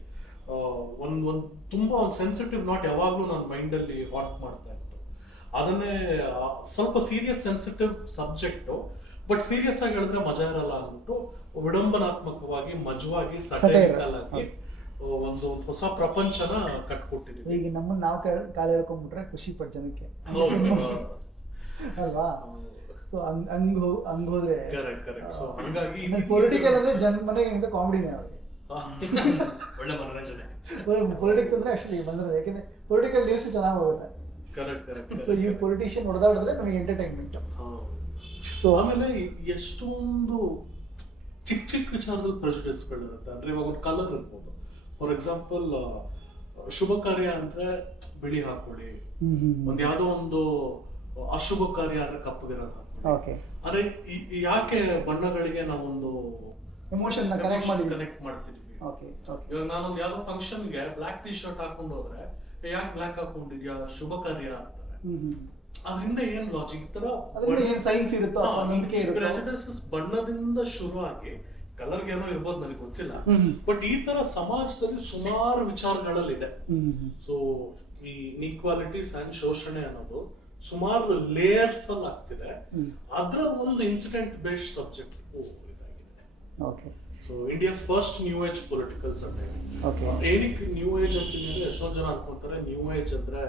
ಒಂದು ತುಂಬಾ ಒಂದು ಸೆನ್ಸಿಟಿವ್ ನಾಟ್ ಯಾವಾಗ್ಲೂ ನನ್ನ ಮೈಂಡ್ ಅಲ್ಲಿ ಹಾಟ್ ಮಾಡ್ತಾ ಇತ್ತು. ಅದನ್ನೇ ಸ್ವಲ್ಪ serious sensitive subject, but serious ಆಗಿ ಹೇಳಿದ್ರೆ ಮಜಾ ಇರಲ್ಲ ಅಂದ್ಬಿಟ್ಟು ವಿಡಂಬನಾತ್ಮಕವಾಗಿ, ಮಜವಾಗಿ, ಸಟೈರಿಕಲ್ ಆಗಿ ಒಂದು ಹೊಸ ಪ್ರಪಂಚನ ಕಟ್ಕೊಟ್ಟಿದ್ದೀವಿ. ಈಗ ನಮ್ಮನ್ನ ನಾವು ಕಾಲ ಹೇಳ್ಕೊಂಡ್ಬಿಟ್ರೆ ಖುಷಿ ಪಡ್ ಜನಕ್ಕೆ ಅಲ್ವಾ? ಸೊ ಹಂಗ್ ಹೋದ್ರೆ ಸೊ ಹಂಗಾಗಿ ಪೊಲಿಟಿಕಲ್ ಅಂದ್ರೆ ಜನ ಮನೆಗಿಂತ ಕಾಮಿಡಿನೇ ಅವ್ರಿಗೆ. ಒಳ್ಳೆ ಮನೋರಂಜನೆ. ಪೊಲಿಟಿಕ್ಸ್ ಅಂದ್ರೆ ಆಕ್ಚುಲಿ ಬಂದ್ರೆ, ಯಾಕಂದ್ರೆ ಪೊಲಿಟಿಕಲ್ ನ್ಯೂಸ್ ಚೆನ್ನಾಗಿ ಹೋಗುತ್ತೆ. ಸೊ ಈ ಪೊಲಿಟಿಷಿಯನ್ ಹೊಡೆದಾಡಿದ್ರೆ ನಮಗೆ ಎಂಟರ್ಟೈನ್ಮೆಂಟ್. ಸೊ ಆಮೇಲೆ ಎಷ್ಟೊಂದು ಚಿಕ್ಕ ಚಿಕ್ಕ ವಿಚಾರದಲ್ಲಿ ಪ್ರೆಜುಡಿಸ್ಗಳು ಇರುತ್ತೆ. ಅಂದ್ರೆ ಇವಾಗ ಒಂದು ಕಲರ್ ಇರ್ಬೋದು. ಫಾರ್ ಎಕ್ಸಾಂಪಲ್, ಶುಭ ಕಾರ್ಯ ಅಂದ್ರೆ ಬಿಳಿ ಹಾಕೊಳ್ಳಿ, ಒಂದ್ ಯಾವ್ದೋ ಒಂದು ಅಶುಭ ಕಾರ್ಯ ಅಂದ್ರೆ ಕಪ್ಪಗಿರೋದು ಹಾಕೊಳ್ಳಿ. ಅಂದ್ರೆ ಯಾಕೆ ಬಣ್ಣಗಳಿಗೆ ನಾವೊಂದು ಎಮೋಷನ್ ಕನೆಕ್ಟ್ ಮಾಡ್ತಿದ್ವಿ. ಇವಾಗ ನಾನೊಂದು ಯಾವ್ದೋ ಫಂಕ್ಷನ್ಗೆ ಬ್ಲಾಕ್ ಟಿ ಶರ್ಟ್ ಹಾಕೊಂಡು ಹೋದ್ರೆ ಯಾಕೆ ಬ್ಲಾಕ್ ಹಾಕೊಂಡಿದ್ಯಾ, ಶುಭ ಕಾರ್ಯ ಅಂತಾರೆ. ಅದರಿಂದ ಏನ್ ಲಾಜಿಕ್? ಈ ತರ ಸೈನ್ಸ್ ಇರುತ್ತೋ ಪ್ರೆಜುಡಿಸಸ್ ಬಣ್ಣದಿಂದ ಶುರು ಆಗಿ ಕಲರ್ಗೆ ಏನೋ ಇರ್ಬೋದು, ನನಗೆ ಗೊತ್ತಿಲ್ಲ. ಬಟ್ ಈ ತರ ಸಮಾಜದಲ್ಲಿ ಸುಮಾರು ವಿಚಾರಗಳಲ್ಲಿದೆ. ಸೊ ಈ ಇನ್ಇಕ್ವಾಲಿಟೀಸ್ ಅಂಡ್ ಶೋಷಣೆ ಅನ್ನೋದು ಸುಮಾರು ಲೇಯರ್ಸ್ ಅಲ್ಲಿ ಆಗ್ತಿದೆ. ಅದ್ರ ಒಂದು ಇನ್ಸಿಡೆಂಟ್ ಬೇಸ್ಡ್ ಸಬ್ಜೆಕ್ಟ್ ಇದಾಗಿದೆ. So India's first new age political survey. ಏನಕ್ಕೆ ನ್ಯೂ ಏಜ್ ಅಂತೀನಿ? ಎಷ್ಟೊಂದು ಜನ ಅನ್ಕೊಂತಾರೆ ನ್ಯೂ ಏಜ್ ಅಂದ್ರೆ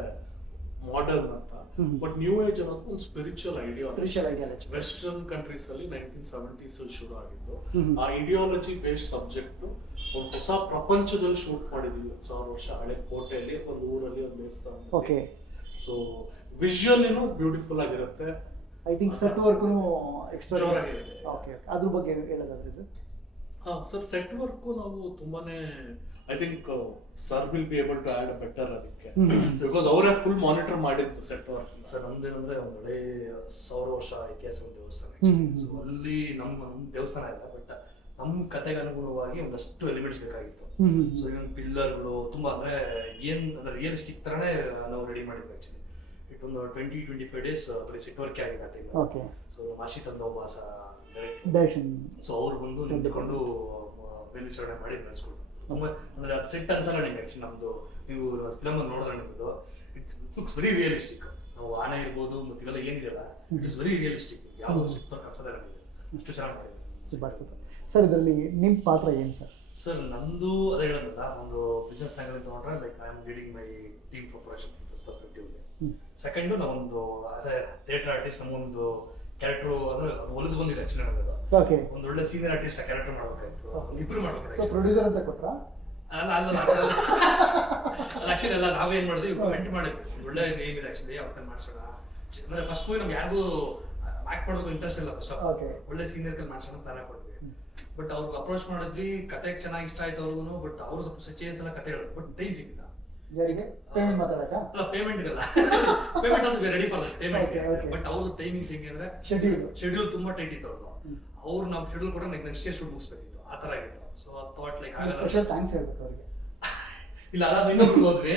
ಮಾಡರ್ನ್ ಅಂತ. ಬಟ್ ನ್ಯೂ ಏಜ್ ಅನ್ನೋದು ಒಂದು ಸ್ಪಿರಿಚುವಲ್ ಐಡಿಯಾಲಜಿ. ವೆಸ್ಟರ್ನ್ ಕಂಟ್ರೀಸ್ ಅಲ್ಲಿ 1970s ಅಲ್ಲಿ ಶುರು ಆಗಿದ್ದು. ಆ ಐಡಿಯಾಲಜಿ ಬೇಸ್ಡ್ ಸಬ್ಜೆಕ್ಟ್ ಒಂದು ಹೊಸ ಪ್ರಪಂಚದಲ್ಲಿ ಶೂಟ್ ಮಾಡಿದ್ವಿ. 1000 ವರ್ಷ ಹಳೆ ಕೋಟೆಯಲ್ಲಿ, ಒಂದು ಊರಲ್ಲಿ, ಒಂದು ದೇವಸ್ಥಾನ. ಸೊ ವಿಜುವಲ್ ಏನೋ ಬ್ಯೂಟಿಫುಲ್ ಆಗಿರುತ್ತೆ. I think set work extra ಆಗಿದೆ. ಅದ್ರ ಬಗ್ಗೆ ಹೇಳೋದಾದ್ರೆ ಸರ್ ಸೆಟ್ ವರ್ಕ್ ನಾವು ತುಂಬಾನೇ, I think sir will be able to add better ಅದಕ್ಕೆ, ಬಿಕಾಸ್ ಅವರೇ ಫುಲ್ ಮಾನಿಟರ್ ಮಾಡಿತ್ತು ಸೆಟ್ ವರ್ಕ್. ಸರ್ ನಮ್ದೇನಂದ್ರೆ ಒಂದು ಹಳೆ 1000 ವರ್ಷ ಇತಿಹಾಸ ದೇವಸ್ಥಾನ. ಸೊ ಅಲ್ಲಿ ನಮ್ಮ ದೇವಸ್ಥಾನ ಇದೆ, ಬಟ್ ನಮ್ಮ ಕತೆಗೆ ಅನುಗುಣವಾಗಿ ಒಂದಷ್ಟು ಎಲಿಮೆಂಟ್ಸ್ ಬೇಕಾಗಿತ್ತು. ಸೊ ಇವನ್ ಪಿಲ್ಲರ್ಗಳು ತುಂಬಾ ಅಂದ್ರೆ ಅಂದ್ರೆ ರಿಯಲಿಸ್ಟಿಕ್ ತರನೇ ನಾವು ರೆಡಿ ಮಾಡಿದ್ವಿ. ಆಕ್ಚುಲಿ ಒಂದು 20-25 ಡೇಸ್ ಬರೀ ಸೆಟ್ ವರ್ಕ್ ಆಗಿದೆ ಆ ಟೈಮ್. ಸೊ ಮಾಶಿ ತಂದ ವಾಸ ಡೈರೆಕ್ಷನ್. ಸೊ ಅವ್ರು ಬಂದು ನಿಂತ್ಕೊಂಡು ಮೇಲ್ವಿಚಾರಣೆ ಮಾಡಿ ನಡೆಸ್ಕೊಟ್ಟು ತುಂಬಾ ಅಂದ್ರೆ ಅದು ಸೆಟ್ ಅನ್ಸಲ್ಲ ನಿಮ್ಗೆ. ಆಕ್ಚುಲಿ ನಮ್ದು ನೀವು ಫಿಲಮ್ ನೋಡಿದ್ರೆ ನಿಮ್ದು ಇಟ್ ಲುಕ್ಸ್ ವೆರಿ ರಿಯಲಿಸ್ಟಿಕ್. ನಾವು ಆನೆ ಇರ್ಬೋದು ಮತ್ತೆ ಇವೆಲ್ಲ ಏನಿದೆಯಲ್ಲ, ಇಟ್ ಇಸ್ ವೆರಿ ರಿಯಲಿಸ್ಟಿಕ್. ಯಾವುದು ಸೆಟ್ ವರ್ಕ್ ಅನ್ಸೋದೇ ನಮಗೆ. ಅಷ್ಟು ಚೆನ್ನಾಗಿ ಮಾಡಿದ್ರು ಸರ್. ಇದರಲ್ಲಿ ನಿಮ್ಮ ಪಾತ್ರ ಏನು ಸರ್? ಸರ್ ನಂದು ಅದೇ ಹೇಳೋದಲ್ಲ, ಒಂದು ಬಿಸ್ನೆಸ್ ಆಂಗಲ್ ತಗೊಂಡ್ರೆ like I am leading my team for production perspective. Second ನಾವೊಂದು ಆಸ್ ಎ ಥಿಯೇಟರ್ ಆರ್ಟಿಸ್ಟ್ ನಮಗೊಂದು ಕ್ಯಾರೆಕ್ಟರ್ ಅಂದ್ರೆ ಅದು ಒಲಿದು ಬಂದಿದೆ. ಆಕ್ಚುಲಿ ನನಗೆ ಒಂದು ಒಳ್ಳೆ ಸೀನಿಯರ್ ಆರ್ಟಿಸ್ಟ್ ಕ್ಯಾರೆಕ್ಟರ್ ಮಾಡ್ಬೇಕಾಯ್ತು, ಇಂಪ್ರೂವ್ ಮಾಡ್ಬೇಕಾಯ್ತು. ಪ್ರೊಡ್ಯೂಸರ್ ಅಂತ ಕೊಟ್ರಾ? ಅಲ್ಲ ಆಕ್ಚುಲಿ ಎಲ್ಲ ನಾವೇನ್ ಮಾಡಿದ್ವಿ, ವೆಂಟ್ ಮಾಡಿದ್ವಿ. ಒಳ್ಳೆ ನೇಮ್ ಇದೆ ಆಕ್ಚುಲಿ, ಅವ್ರನ್ನ ಮಾಡ್ಸೋಣ. ಅಂದ್ರೆ ಫಸ್ಟ್ ಮೂವಿ ನಮ್ಗೆ ಯಾರಿಗೂ ಆಕ್ಟ್ ಮಾಡೋದು ಇಂಟ್ರೆಸ್ಟ್ ಇಲ್ಲ. ಫಸ್ಟ್ ಆಫ್ ಒಳ್ಳೆ ಸೀನಿಯರ್ ಕಲ್ ಮಾಡ್ಸೋಣ ಪ್ಲಾನ್ ಹಾಕೊಡ್ವಿ. ಬಟ್ ಅವ್ರಿಗೆ ಅಪ್ರೋಚ್ ಮಾಡಿದ್ವಿ, ಕತೆ ಚೆನ್ನಾಗಿ ಇಷ್ಟ ಆಯ್ತು ಅವ್ರಿಗೂ. ಬಟ್ ಅವ್ರು ಸ್ವಲ್ಪ ಸಚೇಸ್ ಎಲ್ಲ ಕತೆ ಹೇಳಿದ್ರು, ಬಟ್ ಟೈಮ್ ಸಿಕ್ಕಿಲ್ಲ. ಪೇಮೆಂಟ್ ಮಾತಾಡಕ? ಅಲ್ಲ, payment payment also ready for payment. But ಅವ್ರದ್ದು ಟೈಮಿಂಗ್ಸ್ ಹೆಂಗೆ ಅಂದ್ರೆ ಶೆಡ್ಯೂಲ್ ತುಂಬಾ ಟೈಟ್ ಇತ್ತು ಅವ್ರದ್ದು. ಅವ್ರು ನಾವು ಶೆಡ್ಯೂಲ್ ಕೊಟ್ರೆ ನೆಕ್ಸ್ಟ್ ಡೇ ಶೂಟ್ ಮುಗಿಸ್ಬೇಕಿತ್ತು, ಆ ತರ ಆಗಿತ್ತು. So thought like special thanks ಹೇಳ್ಬೇಕು ಅವ್ರಿಗೆ. ಇಲ್ಲ ಅದಾದ ಇನ್ನೊಬ್ರು ಹೋದ್ವಿ,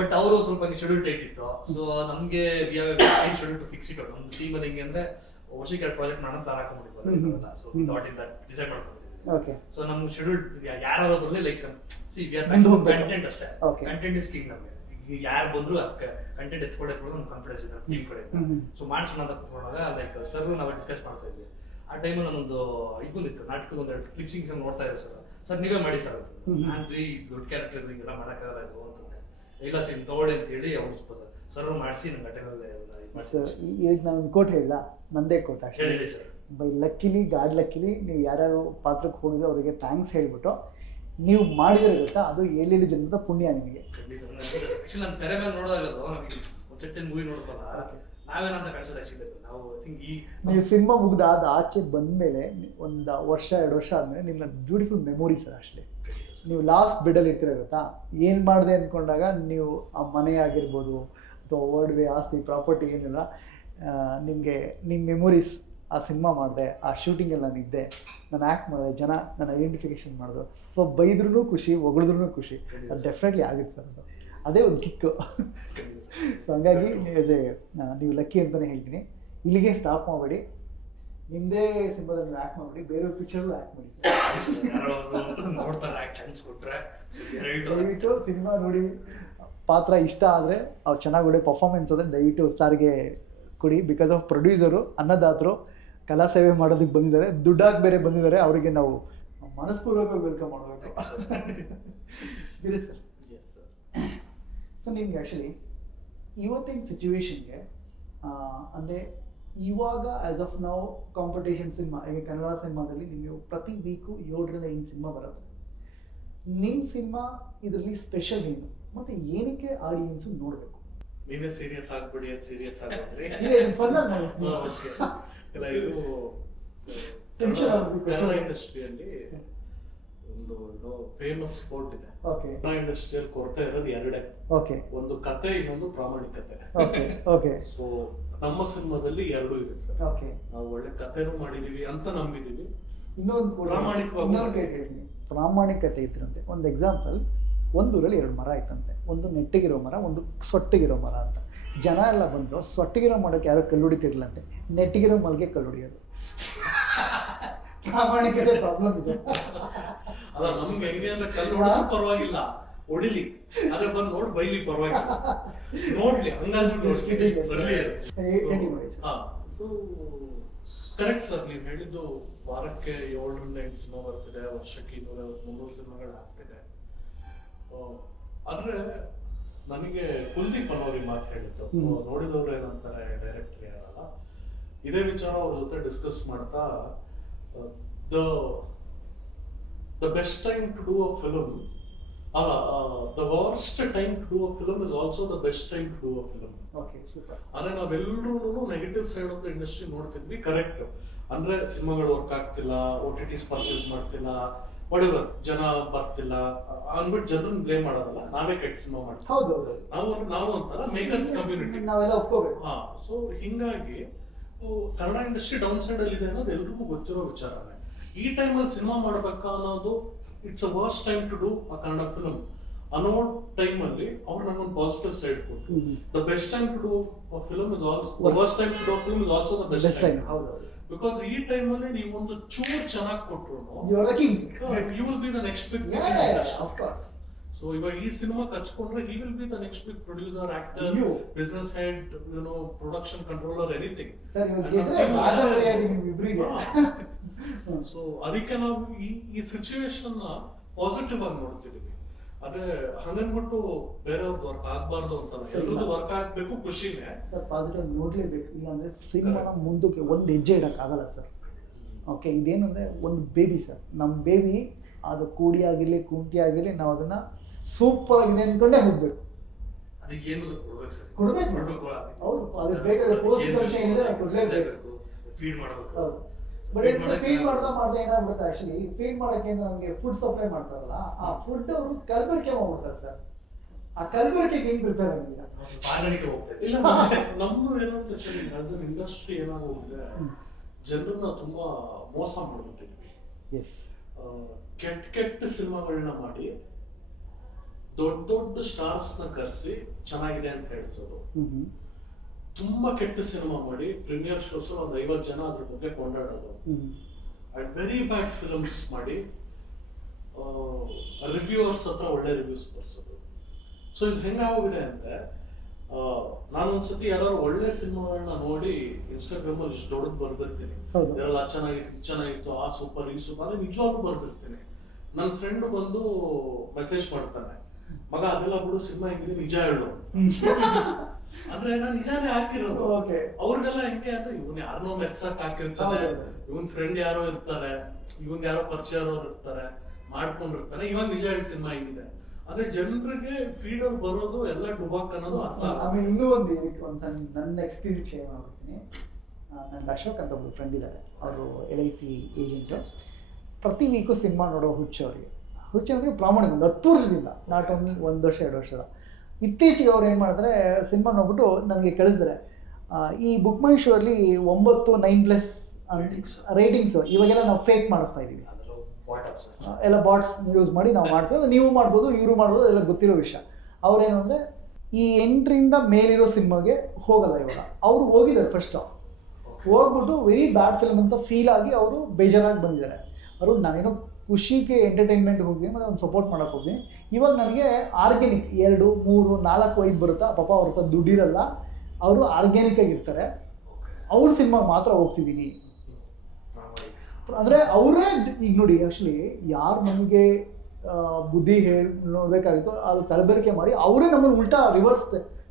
ಬಟ್ ಅವರು ಸ್ವಲ್ಪ ಶೆಡ್ಯೂಲ್ ಟೈಟ್ ಇತ್ತು. ಸೊ ನಮ್ಗೆ ಶೆಡ್ಯೂಲ್ ಟು ಫಿಕ್ಸ್ ಇಟ್ಟು ನಮ್ದು ಟೀಮ್ ಅಲ್ಲಿ ಹೆಂಗೆ ಅಂದ್ರೆ ವರ್ಷಕ್ಕೆ 2 ಪ್ರಾಜೆಕ್ಟ್ ಮಾಡೋಣ ಪ್ಲಾನ್ ಹಾಕೊಂಡ್ಬಿಟ್ಟಿದ್ವಿ. So we thought in that decide ಮಾಡ್ಕೊಂಡಿದ್ವಿ. ಸೊ ನಮ್ ಶೆಡ್ಯೂಲ್ ಯಾರು ಬರ್ಲಿ ಲೈಕ್ ಕಂಟೆಂಟ್ ಅಷ್ಟೇ. ಕಂಟೆಂಟ್ ಇಸ್ ಕಿಂಗ್ ನಮ್ಗೆ. ಯಾರು ಬಂದ್ರು ಕಂಟೆಂಟ್ ಎತ್ಕೊಡೋದು ನಮ್ಗೆ ಕಾನ್ಫಿಡೆನ್ಸ್ ಇದೆ ಟೀಮ್ ಕಡೆ. ಸೊ ಮಾಡ್ಸೋಣ ಅಂತ ಕುತ್ಕೊಂಡಾಗ ಲೈಕ್ ಸರ್ ನಾವು ಡಿಸ್ಕಸ್ ಮಾಡ್ತಾ ಇದ್ವಿ. ಆ ಟೈಮಲ್ಲಿ ನಾನೊಂದು ಇದು ಬಂದಿತ್ತು ನಾಟಕದ ಒಂದು ಕ್ಲಿಪ್ಸಿಂಗ್ಸ್ ನೋಡ್ತಾ ಇದ್ದೆ ಸರ್ ನೀವೇ ಮಾಡಿ ಸರ್ ಅಂತ. ನಾನು ರೀ ಇದು ದೊಡ್ಡ ಕ್ಯಾರೆಕ್ಟರ್ ಇದು ಹಿಂಗೆಲ್ಲ ಮಾಡೋಕ್ಕಾಗಲ್ಲ ಇದು ಅಂತಂದೆ. ಇಲ್ಲ ಸರ್ ತಗೊಳ್ಳಿ ಅಂತ ಹೇಳಿ ಅವ್ರು ಸರ್ ಮಾಡಿಸಿ ನಂಗೆ ಟೈಮಲ್ಲಿ ಈಗ ನಾನು ಒಂದು ಕೋಟ್ ಹೇಳಿಲ್ಲ, ನಂದೇ ಕೋಟ್ ಅಷ್ಟೇ. ಹೇಳಿ ಸರ್. ಬೈ ಲಕ್ಕಿಲಿ ಗಾಡ್ ಲಕ್ಕಿಲಿ ನೀವು ಯಾರ್ಯಾರು ಪಾತ್ರಕ್ಕೆ ಹೋಗಿದ್ರೆ ಅವರಿಗೆ ಥ್ಯಾಂಕ್ಸ್ ಹೇಳ್ಬಿಟ್ಟು ನೀವು ಮಾಡಿದ್ರೆ ಗೊತ್ತಾ ಅದು 7 ಜನ್ಮದ ಪುಣ್ಯ ನಿಮಗೆ. ಆಕ್ಚುಲಿ ನಾನು ತೆರೆ ಮೇಲೆ ನೋಡಿದಾಗ ನಮಗೆ ಒಂದು ಸೆಟ್ಟಿನ ಮೂವಿ ನೋಡ್ಬಲ್ಲ ನಾವೇನಂತ ಕಾಣಿಸೋದು ಆಕ್ಚುಲಿ ನಾವು ಥಿಂಕ್ ನೀವು ಸಿನಿಮಾ ಮುಗ್ದಾದ ಆಚೆ ಬಂದಮೇಲೆ ಒಂದು 1-2 ವರ್ಷ ಆದಮೇಲೆ ನಿಮ್ಮ ಬ್ಯೂಟಿಫುಲ್ ಮೆಮೊರೀಸ್ ಅಷ್ಟೇ. ನೀವು ಲಾಸ್ಟ್ ಬೆಡಲ್ಲಿ ಇರ್ತೀರ ಗೊತ್ತಾ, ಏನು ಮಾಡಿದೆ ಅಂದ್ಕೊಂಡಾಗ ನೀವು ಆ ಮನೆ ಆಗಿರ್ಬೋದು ಅಥವಾ ಒಡವೆ ಆಸ್ತಿ ಪ್ರಾಪರ್ಟಿ ಏನಿಲ್ಲ, ನಿಮಗೆ ನಿಮ್ಮ ಮೆಮೊರೀಸ್ ಆ ಸಿನಿಮಾ ಮಾಡಿದೆ, ಆ ಶೂಟಿಂಗಲ್ಲಿ ನಾನಿದ್ದೆ, ನಾನು ಆ್ಯಕ್ಟ್ ಮಾಡಿದೆ, ಜನ ನನ್ನ ಐಡೆಂಟಿಫಿಕೇಶನ್ ಮಾಡಿದ್ರು, ಸೊ ಬೈದ್ರೂ ಖುಷಿ ಹೊಗಳಿದ್ರೂ ಖುಷಿ, ಅದು ಡೆಫಿನೆಟ್ಲಿ ಆಗುತ್ತೆ ಸರ್. ಅದು ಅದೇ ಒಂದು ಕಿಕ್ಕು. ಸೊ ಹಂಗಾಗಿ ನೀವು ಲಕ್ಕಿ ಅಂತಲೇ ಹೇಳ್ತೀನಿ. ಇಲ್ಲಿಗೆ ಸ್ಟಾಪ್ ಮಾಡಬೇಡಿ, ನಿಮ್ಮದೇ ಸಿನಿಮಾದಲ್ಲಿ ನೀವು ಆ್ಯಕ್ಟ್ ಮಾಡಬೇಡಿ, ಬೇರೆಯವ್ರ ಪಿಕ್ಚರ್ಗೂ ಆ್ಯಕ್ಟ್ ಮಾಡಿ. ದಯವಿಟ್ಟು ಸಿನಿಮಾ ನೋಡಿ, ಪಾತ್ರ ಇಷ್ಟ ಆದರೆ ಅವ್ರು ಚೆನ್ನಾಗಿ ಒಳ್ಳೆ ಪರ್ಫಾರ್ಮೆನ್ಸ್ ಆದರೆ ದಯವಿಟ್ಟು ಸ್ಟಾರ್ಗೆ ಕೊಡಿ. ಬಿಕಾಸ್ ಆಫ್ ಪ್ರೊಡ್ಯೂಸರು ಅನ್ನದಾತರು ಕಲಾ ಸೇವೆ ಮಾಡೋದಕ್ಕೆ ಬಂದಿದ್ದಾರೆ, ದುಡ್ಡಾಗಿ ಬೇರೆ ಬಂದಿದ್ದಾರೆ, ಅವರಿಗೆ ನಾವು ಮನಸ್ಪೂರ್ವಕವಾಗಿ ವೆಲ್ಕಮ್ ಮಾಡಬೇಕು. ಬೇರೆ ಸರ್. ಸೊ ನಿಮ್ಗೆ ಆ್ಯಕ್ಚುಲಿ ಇವತ್ತಿನ ಸಿಚುವೇಶನ್ಗೆ ಅಂದರೆ ಇವಾಗ ಆ್ಯಸ್ ಆಫ್ ನಾವು ಕಾಂಪಿಟೇಷನ್ ಸಿನಿಮಾ, ಈಗ ಕನ್ನಡ ಸಿನಿಮಾದಲ್ಲಿ ನೀವು ಪ್ರತಿ ವೀಕು 7-8 ಸಿನಿಮಾ ಬರುತ್ತೆ. ನಿಮ್ಮ ಸಿನಿಮಾ ಇದರಲ್ಲಿ ಸ್ಪೆಷಲ್ ಏನು ಮತ್ತು ಏನಕ್ಕೆ ಆಡಿಯನ್ಸು ನೋಡಬೇಕು? ನೀವೇ ಸೀರಿಯಸ್ ಆಗ್ಬಿಡಿ, ಅದು ಸೀರಿಯಸ್ ಆಗ್ಬಿಡ್ರಿ. ಇಲ್ಲ, ಇದು ಕನ್ನಡ ಇಂಡಸ್ಟ್ರಿಯಲ್ಲಿ ಒಂದು ಫೇಮಸ್ ಕೋಟ್ ಇದೆ. ಕನ್ನಡ ಇಂಡಸ್ಟ್ರಿಯಲ್ಲಿ ಕೊರತೆ ಇರೋದು ಎರಡೇ, ಒಂದು ಕತೆ, ಇನ್ನೊಂದು ಪ್ರಾಮಾಣಿಕತೆ. ಸೊ ನಮ್ಮ ಸಿನಿಮಾದಲ್ಲಿ ಎರಡೂ ಇದೆ ಸರ್. ನಾವು ಒಳ್ಳೆ ಕತೆನೂ ಮಾಡಿದೀವಿ ಅಂತ ನಂಬಿದೀವಿ, ಇನ್ನೊಂದು ಪ್ರಾಮಾಣಿಕತೆ ಇದ್ರಂತೆ. ಒಂದು ಎಕ್ಸಾಂಪಲ್, ಒಂದೂರಲ್ಲಿ 2 ಮರ ಇತ್ತಂತೆ, ಒಂದು ನೆಟ್ಟಿಗಿರೋ ಮರ, ಒಂದು ಸೊಟ್ಟಿಗಿರೋ ಮರ ಅಂತ. ಜನ ಎಲ್ಲ ಬಂದು ಸೊಟ್ಟಿಗಿರೋ ಮರಕ್ಕೆ ಯಾರೋ ಕಲ್ಲು ಹೊಡಿತಿರ್ಲಂತೆ, ನೆಟ್ಟಿಗಿರೋ ಮಲ್ಗೆ ಕಲ್ಲು ಹೊಡಿಯೋದು. ಪ್ರಾಮಾಣಿಕತೆ ಪ್ರಾಬ್ಲಮ್ ಇದೆ. ಅಲ್ಲ, ನಮ್ಗೆ ಹೆಂಗೆ ಅಂದ್ರೆ ಕಲ್ಲು ಹೊಡೆದ್ರು ಪರವಾಗಿಲ್ಲ, ಹೊಡಿಲಿ, ಅದ್ರ ಬಂದು ನೋಡಿ ಬೈಲಿ ಪರವಾಗಿಲ್ಲ, ನೋಡ್ಲಿ ಕರೆಕ್ಟ್ ಸರ್. ನೀವು ಹೇಳಿದ್ದು ವಾರಕ್ಕೆ 7-8 ಸಿನಿಮಾ ಬರ್ತಿದೆ, ವರ್ಷಕ್ಕೆ 250-300 ಸಿನಿಮಾಗಳು ಆಗ್ತಿದೆ. ಆದ್ರೆ ನನಗೆ ಕುಲ್ದೀಪ್ ಅನ್ನೋರಿ ಮಾತು ಹೇಳಿದ್ದು, ನೋಡಿದವ್ರು ಏನಂತಾರೆ, ಡೈರೆಕ್ಟರ್ ಯಾರಲ್ಲ, ಇದೇ ವಿಚಾರ ಅವ್ರ ಜೊತೆ ಡಿಸ್ಕಸ್ ಮಾಡ್ತಾ, the best time to do a film, the worst time to do a film is also the best time to do a film. Okay, super. ಅಂದ್ರೆ ನಾವೆಲ್ಲರೂ negative side of the industry ನೋಡ್ತಿದ್ವಿ, correct. ಅಂದ್ರೆ ಸಿನಿಮಾಗಳು work ಆಗ್ತಿಲ್ಲ, OTTs purchase ಮಾಡ್ತಿಲ್ಲ, ವಾಟೆವರ್, ಜನ ಬರ್ತಿಲ್ಲ ಅಂದ್ಬಿಟ್ಟು ಜನರನ್ನ ಬ್ಲೇಮ್ ಮಾಡೋದಲ್ಲ, ನಾವೇ ಕೆಟ್ಟ ಸಿನಿಮಾ ಮಾಡ್ತೀವಿ. ನಾವು ಅಂತಾರ ಮೇಕರ್ಸ್ ಕಮ್ಯುನಿಟಿ, ನಾವೆಲ್ಲ ಒಪ್ಕೋಬೇಕು. ಸೊ ಹಿಂಗಾಗಿ ಕನ್ನಡ ಇಂಡಸ್ಟ್ರಿ ಡೌನ್ ಸೈಡ್ ಅಲ್ಲಿ ಇದೆ ಅನ್ನೋದು ಎಲ್ರಿಗೂ ಗೊತ್ತಿರೋ ವಿಚಾರನೇ. ಈ ಟೈಮಲ್ಲಿ ಸಿನಿಮಾ ಮಾಡ್ಬೇಕಾ ಅನ್ನೋದು, it's a worst time to do a Kannada film ಅನ್ನೋ ಟೈಮಲ್ಲಿ ಅವ್ರು ನಂಗೊಂದು ಪಾಸಿಟಿವ್ ಸೈಡ್ ಕೊಟ್ಟು, the best time to do a film is also the worst time to do a film is also the best time. Because ಈ ಟೈಮಲ್ಲಿ ನೀವು ಒಂದು ಚೂರು ಚೆನ್ನಾಗಿ ಕೊಟ್ರು you will be the next big thing. So ಇವಾಗ ಈ ಸಿನಿಮಾ ಕಚ್ಕೊಂಡ್ರೆ he will be the next big producer, actor, business head, production controller, anything. So ಅದಕ್ಕೆ ನಾವು ಈ ಸಿಚುವೇಶನ್ ಪಾಸಿಟಿವ್ ಆಗಿ ನೋಡ್ತಿದೀವಿ. ಅದೇ ಹಂಗನ್ಬಿಟ್ಟು ಬೇರೆಯವ್ರದ್ದು ವರ್ಕ್ ಆಗ್ಬಾರ್ದು ಅಂತ, ಎಲ್ರದ್ದು ವರ್ಕ್ ಆಗ್ಬೇಕು, ಖುಷಿನೇ ಸರ್. ಪಾಸಿಟಿವ್ ನೋಡ್ಲೇಬೇಕು, ಇಲ್ಲಾಂದ್ರೆ ಸಿನಿಮಾ ಮುಂದಕ್ಕೆ ಒಂದು ಹೆಜ್ಜೆ ಇಡಕ್ ಆಗಲ್ಲ ಸರ್. ಓಕೆ, ಇದೇನಂದ್ರೆ ಒಂದು ಬೇಬಿ ಸರ್, ನಮ್ಮ ಬೇಬಿ ಅದು ಕೂಡಿ ಆಗಿರ್ಲಿ ಕುಂಟಿ ಆಗಿರ್ಲಿ, ನಾವು ಅದನ್ನ ಸೂಪರ್ ಆಗಿದೆ ಅನ್ಕೊಂಡೇ ಹೋಗ್ಬೇಕು. ಅದಕ್ಕೆ ಏನು ಕೊಡ್ಬೇಕು. ಹೌದು, ಅದು ಬೇಕಾದ್ರೆ ಪೋಸ್ಟ್ ಪರೀಕ್ಷೆ ಏನಿದೆ ನಾವು ಕೊಡ್ಲೇಬೇಕು, ಫೀಡ್ ಮಾಡಬೇಕು. ಹೌದು, ಬಟ್ ಫೀಡ್ ಮಾಡ್ತಾ ಏನಾಗ್ಬಿಡುತ್ತೆ, ಆಕ್ಚುಲಿ ಫೀಡ್ ಮಾಡಕ್ಕೆ ನಮಗೆ ಫುಡ್ ಸಪ್ಲೈ ಮಾಡ್ತಾರಲ್ಲ, ಆ ಫುಡ್ ಅವರು ಕಲಬೆರಕೆ ಮಾಡ್ಬಿಡ್ತಾರೆ ಸರ್. ಆ ಕಲಬೆರಕೆಗೆ ಹೆಂಗ್ ಪ್ರಿಪೇರ್ ಆಗಿಲ್ಲ, ನಮ್ದು ಏನಂತ ಸರ್, ಆಸ್ ಅನ್ ಇಂಡಸ್ಟ್ರಿ ಏನಾಗೋಗಿದೆ, ಜನರನ್ನ ತುಂಬಾ ಮೋಸ ಮಾಡ್ಬಿಟ್ಟಿದ್ವಿ. ಕೆಟ್ಟ ಸಿನಿಮಾಗಳನ್ನ ಮಾಡಿ ದೊಡ್ಡ ಸ್ಟಾರ್ಸ್ ನ ಕರೆಸಿ ಚೆನ್ನಾಗಿದೆ ಅಂತ ಹೇಳಿಸೋದು, ತುಂಬಾ ಕೆಟ್ಟ ಸಿನಿಮಾ ಮಾಡಿ ಪ್ರೀಮಿಯರ್ ಶೋಸ್ ಒಂದು 50 ಜನ ಅದ್ರ ಬಗ್ಗೆ ಕೊಂಡಾಡೋದು, ಅಂಡ್ ವೆರಿ ಬ್ಯಾಡ್ ಫಿಲ್ಮ್ಸ್ ಮಾಡಿ ರಿವ್ಯೂವರ್ಸ್ ಹತ್ರ ಒಳ್ಳೆ ರಿವ್ಯೂಸ್ ಬರ್ಸೋದು. ಸೊ ಇದು ಹೆಂಗಾಗೋಗಿದೆ ಅಂದ್ರೆ ನಾನೊಂದ್ಸತಿ ಯಾರು ಒಳ್ಳೆ ಸಿನಿಮಾಗಳನ್ನ ನೋಡಿ ಇನ್ಸ್ಟಾಗ್ರಾಮ್ ಅಲ್ಲಿ ಇಷ್ಟು ದೊಡ್ಡದು ಬರ್ದಿರ್ತೀನಿ, ಹೌದು. ಇದೆಲ್ಲ ಚೆನ್ನಾಗಿತ್ತು ಆ ಸೂಪರ್ ಈ ಸೂಪರ್ ಅದು ನಿಜವಾಗ್ಲೂ ಬರ್ದಿರ್ತೀನಿ. ನನ್ನ ಫ್ರೆಂಡ್ ಬಂದು ಮೆಸೇಜ್ ಮಾಡ್ತಾನೆ, ಮಗ ಅದೆಲ್ಲ ಬಿಡು, ಸಿನಿಮಾ ಹೆಂಗಿದೆ ನಿಜ ಹೇಳು. ಅಂದ್ರೆ ನಾನು ನಿಜಾನೇ ಹಾಕಿರೋದು. Okay. ಅವ್ರಿಗೆಲ್ಲ ಹೆಂಗೆ ಅಂದ್ರೆ ಇವನ್ ಯಾರನ್ನೋ ಮೆಚ್ಚಕ್ ಹಾಕಿರ್ತಾನೆ, ಹೌದು. ಇವನ್ ಫ್ರೆಂಡ್ ಯಾರೋ ಇರ್ತಾರೆ, ಇವನ್ ಯಾರೋ ಪರಿಚಯ ಇರೋರು ಇರ್ತಾರೆ, ಮಾಡ್ಕೊಂಡಿರ್ತಾನೆ, ಇವಾಗ ನಿಜ ಹೇಳಿ ಸಿನಿಮಾ ಹೆಂಗಿದೆ. ಅಂದ್ರೆ ಜನರಿಗೆ ಫೀಡ್ ಅಲ್ಲಿ ಬರೋದು ಎಲ್ಲ ಡುಬಾಕ್ ಅನ್ನೋದು ಅರ್ಥ ಆಗಲ್ಲ. ಆಮೇಲೆ ಇನ್ನೂ ಒಂದು ಇದಕ್ಕೆ ಒಂದು ಸಣ್ಣ ನನ್ನ ಎಕ್ಸ್ಪೀರಿಯನ್ಸ್ ಶೇರ್ ಮಾಡ್ಬಿಡ್ತೀನಿ. ನನ್ನ ಅಶೋಕ್ ಅಂತ ಒಬ್ರು ಫ್ರೆಂಡ್ ಇದ್ದಾರೆ, ಅವರು LIC ಏಜೆಂಟು. ಪ್ರತಿ ವೀಕು ಸಿನಿಮಾ ನೋಡೋ ಹುಚ್ಚು ಅವರಿಗೆ. ಹುಚ್ಚು ಅಂದರೆ ಪ್ರಾಮಾಣಿಕ, ಒಂದು 10 ವರ್ಷದಿಂದ, ನಾಟ್ ಓನ್ಲಿ 1 ವರ್ಷ 2 ವರ್ಷದ. ಇತ್ತೀಚೆಗೆ ಅವ್ರು ಏನು ಮಾಡಿದ್ರೆ, ಸಿನಿಮಾ ನೋಡ್ಬಿಟ್ಟು ನನಗೆ ಕಳಿಸಿದ್ರೆ, ಈ ಬುಕ್ ಮೈ ಶೋ ಅಲ್ಲಿ 9, 9+ ರೇಟಿಂಗ್ಸು ಇವಾಗೆಲ್ಲ ನಾವು ಫೇಕ್ ಮಾಡಿಸ್ತಾ ಇದ್ದೀವಿ, ಎಲ್ಲ ಬಾಟ್ಸ್ ಯೂಸ್ ಮಾಡಿ ನಾವು ಮಾಡ್ತೀವಿ. ನೀವು ಮಾಡ್ಬೋದು, ಇವರು ಮಾಡ್ಬೋದು, ಎಲ್ಲ ಗೊತ್ತಿರೋ ವಿಷಯ. ಅವ್ರೇನು ಅಂದರೆ, ಈ 8ರಿಂದ ಮೇಲಿರೋ ಸಿನಿಮಾಗೆ ಹೋಗಲ್ಲ ಇವಾಗ. ಅವರು ಹೋಗಿದ್ದಾರೆ ಫಸ್ಟ್, ಹೋಗ್ಬಿಟ್ಟು ವೆರಿ ಬ್ಯಾಡ್ ಫಿಲ್ಮ್ ಅಂತ ಫೀಲ್ ಆಗಿ ಅವರು ಬೇಜಾರಾಗಿ ಬಂದಿದ್ದಾರೆ. ಅವರು ನಾನೇನೋ ಖುಷಿಗೆ ಎಂಟರ್ಟೈನ್ಮೆಂಟ್ಗೆ ಹೋಗ್ತೀನಿ ಮತ್ತು ಅವ್ನು ಸಪೋರ್ಟ್ ಮಾಡೋಕೆ ಹೋಗ್ತೀನಿ. ಇವಾಗ ನನಗೆ ಆರ್ಗ್ಯಾನಿಕ್ 2, 3, 4, 5 ಬರುತ್ತಾ, ಪಾಪ ಅವ್ರ ಹತ್ರ ದುಡ್ಡಿರಲ್ಲ, ಅವರು ಆರ್ಗ್ಯಾನಿಕ್ ಆಗಿರ್ತಾರೆ, ಅವ್ರ ಸಿನಿಮಾ ಮಾತ್ರ ಹೋಗ್ತಿದ್ದೀನಿ. ಅಂದರೆ ಅವರೇ ಈಗ ನೋಡಿ, ಆ್ಯಕ್ಚುಲಿ ಯಾರು ನಮಗೆ ಬುದ್ಧಿ ನೋಡಬೇಕಾಗಿತ್ತು ಅಲ್ಲಿ ಕಲಬೆರಕೆ ಮಾಡಿ ಅವರೇ ನಮ್ಮನ್ನು ಉಲ್ಟಾ ರಿವರ್ಸ್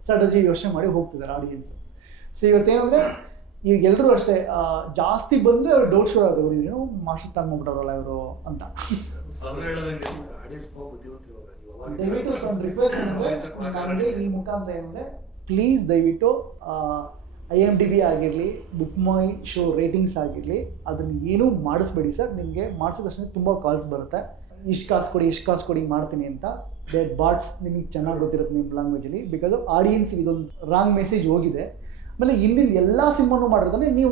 ಸ್ಟ್ರಾಟಜಿ ಯೋಚನೆ ಮಾಡಿ ಹೋಗ್ತಿದ್ದಾರೆ ಆಡಿಯನ್ಸ್. ಸೊ ಇವತ್ತೇನಂದರೆ, ಈಗ ಎಲ್ಲರೂ ಅಷ್ಟೇ ಜಾಸ್ತಿ ಬಂದರೆ ಅವ್ರು ಡೌಟ್ ಶೋ ಆಗೋದು, ಏನು ಮಾಸ್ಟರ್ ತಂದ್ಬಿಟ್ಟವ್ರಲ್ಲ ಇವರು ಅಂತ. ದಯವಿಟ್ಟು ಒಂದು ರಿಕ್ವೆಸ್ಟ್ ಅಂದರೆ ನನಗೆ ಈ ಮುಖಾಂತರ ಏನಂದರೆ, ಪ್ಲೀಸ್ ದಯವಿಟ್ಟು IMDb ಆಗಿರಲಿ, ಬುಕ್ ಮೈ ಶೋ ರೇಟಿಂಗ್ಸ್ ಆಗಿರಲಿ, ಅದನ್ನು ಏನೂ ಮಾಡಿಸ್ಬೇಡಿ ಸರ್. ನಿಮಗೆ ಮಾಡಿಸಿದ ತಕ್ಷಣ ತುಂಬ ಕಾಲ್ಸ್ ಬರುತ್ತೆ, ಇಷ್ಟು ಕಾಸು ಕೊಡಿ ಮಾಡ್ತೀನಿ ಅಂತ. ಬಾಟ್ಸ್ ನಿಮಗೆ ಚೆನ್ನಾಗಿ ಗೊತ್ತಿರುತ್ತೆ ನಿಮ್ಮ ಲ್ಯಾಂಗ್ವೇಜಲ್ಲಿ, ಬಿಕಾಸ್ ಆಡಿಯನ್ಸ್ಗೆ ಇದೊಂದು ರಾಂಗ್ ಮೆಸೇಜ್ ಹೋಗಿದೆ. ಆಮೇಲೆ ಹಿಂದಿನ ಎಲ್ಲ ಸಿನಿಮಾನು ಮಾಡಿರ್ತಾನೆ, ನೀವು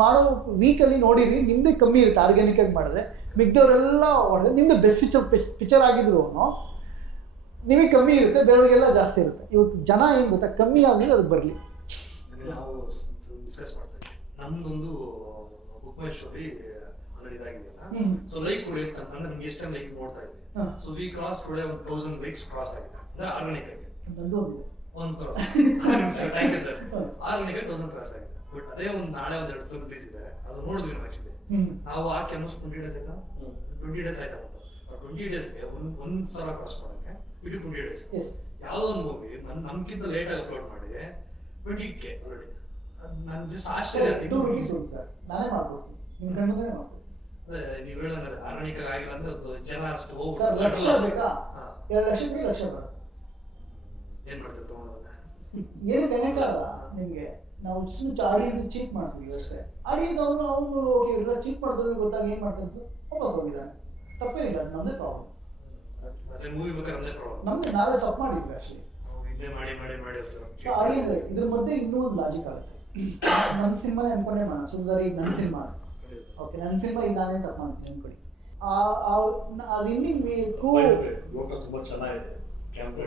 ಮಾಡೋ ವೀಕಲ್ಲಿ ನೋಡಿರಿ, ನಿಮ್ಮದೇ ಕಮ್ಮಿ ಇರುತ್ತೆ ಆರ್ಗ್ಯಾನಿಕಾಗಿ ಮಾಡಿದ್ರೆ. ಮಿಗ್ದವರೆಲ್ಲ ಹೊಡೆದ್ರೆ ನಿಮ್ಮದು ಬೆಸ್ಟ್ ಪಿಕ್ಚರ್ ಆಗಿದ್ರು ನಿಮಗೆ ಕಮ್ಮಿ ಇರುತ್ತೆ, ಬೇರೆಯವ್ರಿಗೆಲ್ಲ ಜಾಸ್ತಿ ಇರುತ್ತೆ. ಇವತ್ತು ಜನ ಏನು ಗೊತ್ತಾ, ಕಮ್ಮಿ ಆಗಿದೆ ಅದು ಬರಲಿ. ನಾವು ಡಿಸ್ಕಸ್ ಮಾಡ್ತಾ ಇದ್ವಿ, ನಮ್ದೊಂದು ಬುಕ್ ಮೈ ಶೋ ಆಲ್ರೆಡಿ ಇದಾಗಿದೆಯಲ್ಲ, ಸೊ ಲೈಕ್ ಕೊಡಿ ಅಂತ ಅಂದ್ರೆ ನಮ್ಗೆ ಎಷ್ಟು ಲೈಕ್ ನೋಡ್ತಾ ಇದ್ವಿ. ಸೊ ವಿ ಕ್ರಾಸ್ ಕೊಡಿ 1000 ಲೈಕ್ಸ್ ಕ್ರಾಸ್ ಆಗಿದೆ, ಅಂದ್ರೆ ಆರ್ಗಾನಿಕ್ ಆಗಿ ಒಂದು cross. Thank you sir. Organic ಆಗಿ 1000 ಕ್ರಾಸ್ ಆಗಿದೆ. ಬಟ್ ಅದೇ ಒಂದು ನಾಳೆ 2 ಫಿಲ್ಮ್ ರಿಲೀಸ್ ಇದೆ, ಅದು ನೋಡಿದ್ವಿ ನಾವು. ಆಕ್ಚುಲಿ ನಾವು ಹಾಕಿ ಆಲ್ಮೋಸ್ಟ್ 20 ಡೇಸ್ ಆಯ್ತಾ, 20 ಡೇಸ್ ಆಯ್ತಾ. 20 ಡೇಸ್ಗೆ 1,000 ಕ್ರಾಸ್ ಮಾಡೋಕ್ಕೆ ಬಿಟ್ಟು 20 ಡೇಸ್. ಯಾವುದೋ ಒಂದು ಮೂವಿ ನಮ್ಗಿಂತ ಲೇಟ್ ಆಗಿ ಅಪ್ಲೋಡ್ ಮಾಡಿ 20K ಆಲ್ರೆಡಿ. ನಾನು ಜಸ್ಟ್ ಆಶ್ಚರ್ಯ. ನಾನೇ ಮಾಡ್ಬೋದು, ನಿಮ್ಮ ಕಣ್ಣೇ ಮಾಡ್ಬೋದು. ಅದೇ ನೀವು ಹೇಳಂದ್ರೆ ಆರ್ಗಾನಿಕ್ ಆಗಿಲ್ಲ ಅಂದ್ರೆ ಜನ ಅಷ್ಟು ಲಕ್ಷ ಬೇಕಾ, 2 ಲಕ್ಷಕ್ಕೆ ಲಕ್ಷ ಬರುತ್ತೆ. ಏನ್ ಮಾಡ್ತಾರೆ ತಗೊಂಡೋದ, ಏನು ಕನೆಕ್ಟ್ ಆಗಲ್ಲ ನಿಮಗೆ. ನಾವು ಆಡಿಯನ್ಸ್ ಚೀಟ್ ಮಾಡ್ತೀವಿ ಅಷ್ಟೇ. ಆಡಿಯನ್ಸ್ ಅವನು ಓಕೆ ಇಲ್ಲ ಚೀಟ್ ಮಾಡಿದ್ರೆ ಗೊತ್ತಾಗ ಏನು ಮಾಡ್ತಾನೆ ಸರ್, ವಾಪಸ್ ಹೋಗಿದ್ದಾನೆ, ತಪ್ಪೇನಿಲ್ಲ, ಅದು ನಮ್ಮದೇ ಪ್ರಾಬ್ಲಮ್. ಮೂವಿ ಬೇಕಾದ್ರೆ ನಮ್ಮದೇ ಪ್ರಾಬ್ಲಮ್, ನಮ್ಗೆ ನಾವೇ ತಪ್ಪು ಮಾಡಿದ್ವಿ ಅಷ್ಟೇ. ಇದೇ ಮಾಡಿ ಆಡಿಯನ್ಸ್ ಇದ್ರ ಮಧ್ಯೆ ಇನ್ನೂ ಒಂದು ಲಾಜಿಕ್ ಆಗುತ್ತೆ. ನನ್ನ ಸಿನಿಮಾನೇ ಅನ್ಕೊಂಡೆ ಮಾಡೋಣ, ಸುಂದರ್ ಈಗ ನನ್ನ ಸಿನಿಮಾ, ಓಕೆ ನನ್ನ ಸಿನಿಮಾ ಈಗ ನಾನೇ ತಪ್ಪು ಮಾಡ್ತೀನಿ ಅನ್ಕೊಡಿ. ಅದು ಇನ್ನಿನ್ ಬೇಕು. ತುಂಬಾ ಚೆನ್ನಾಗಿದೆ ಕ್ಯಾಮ್ರಾ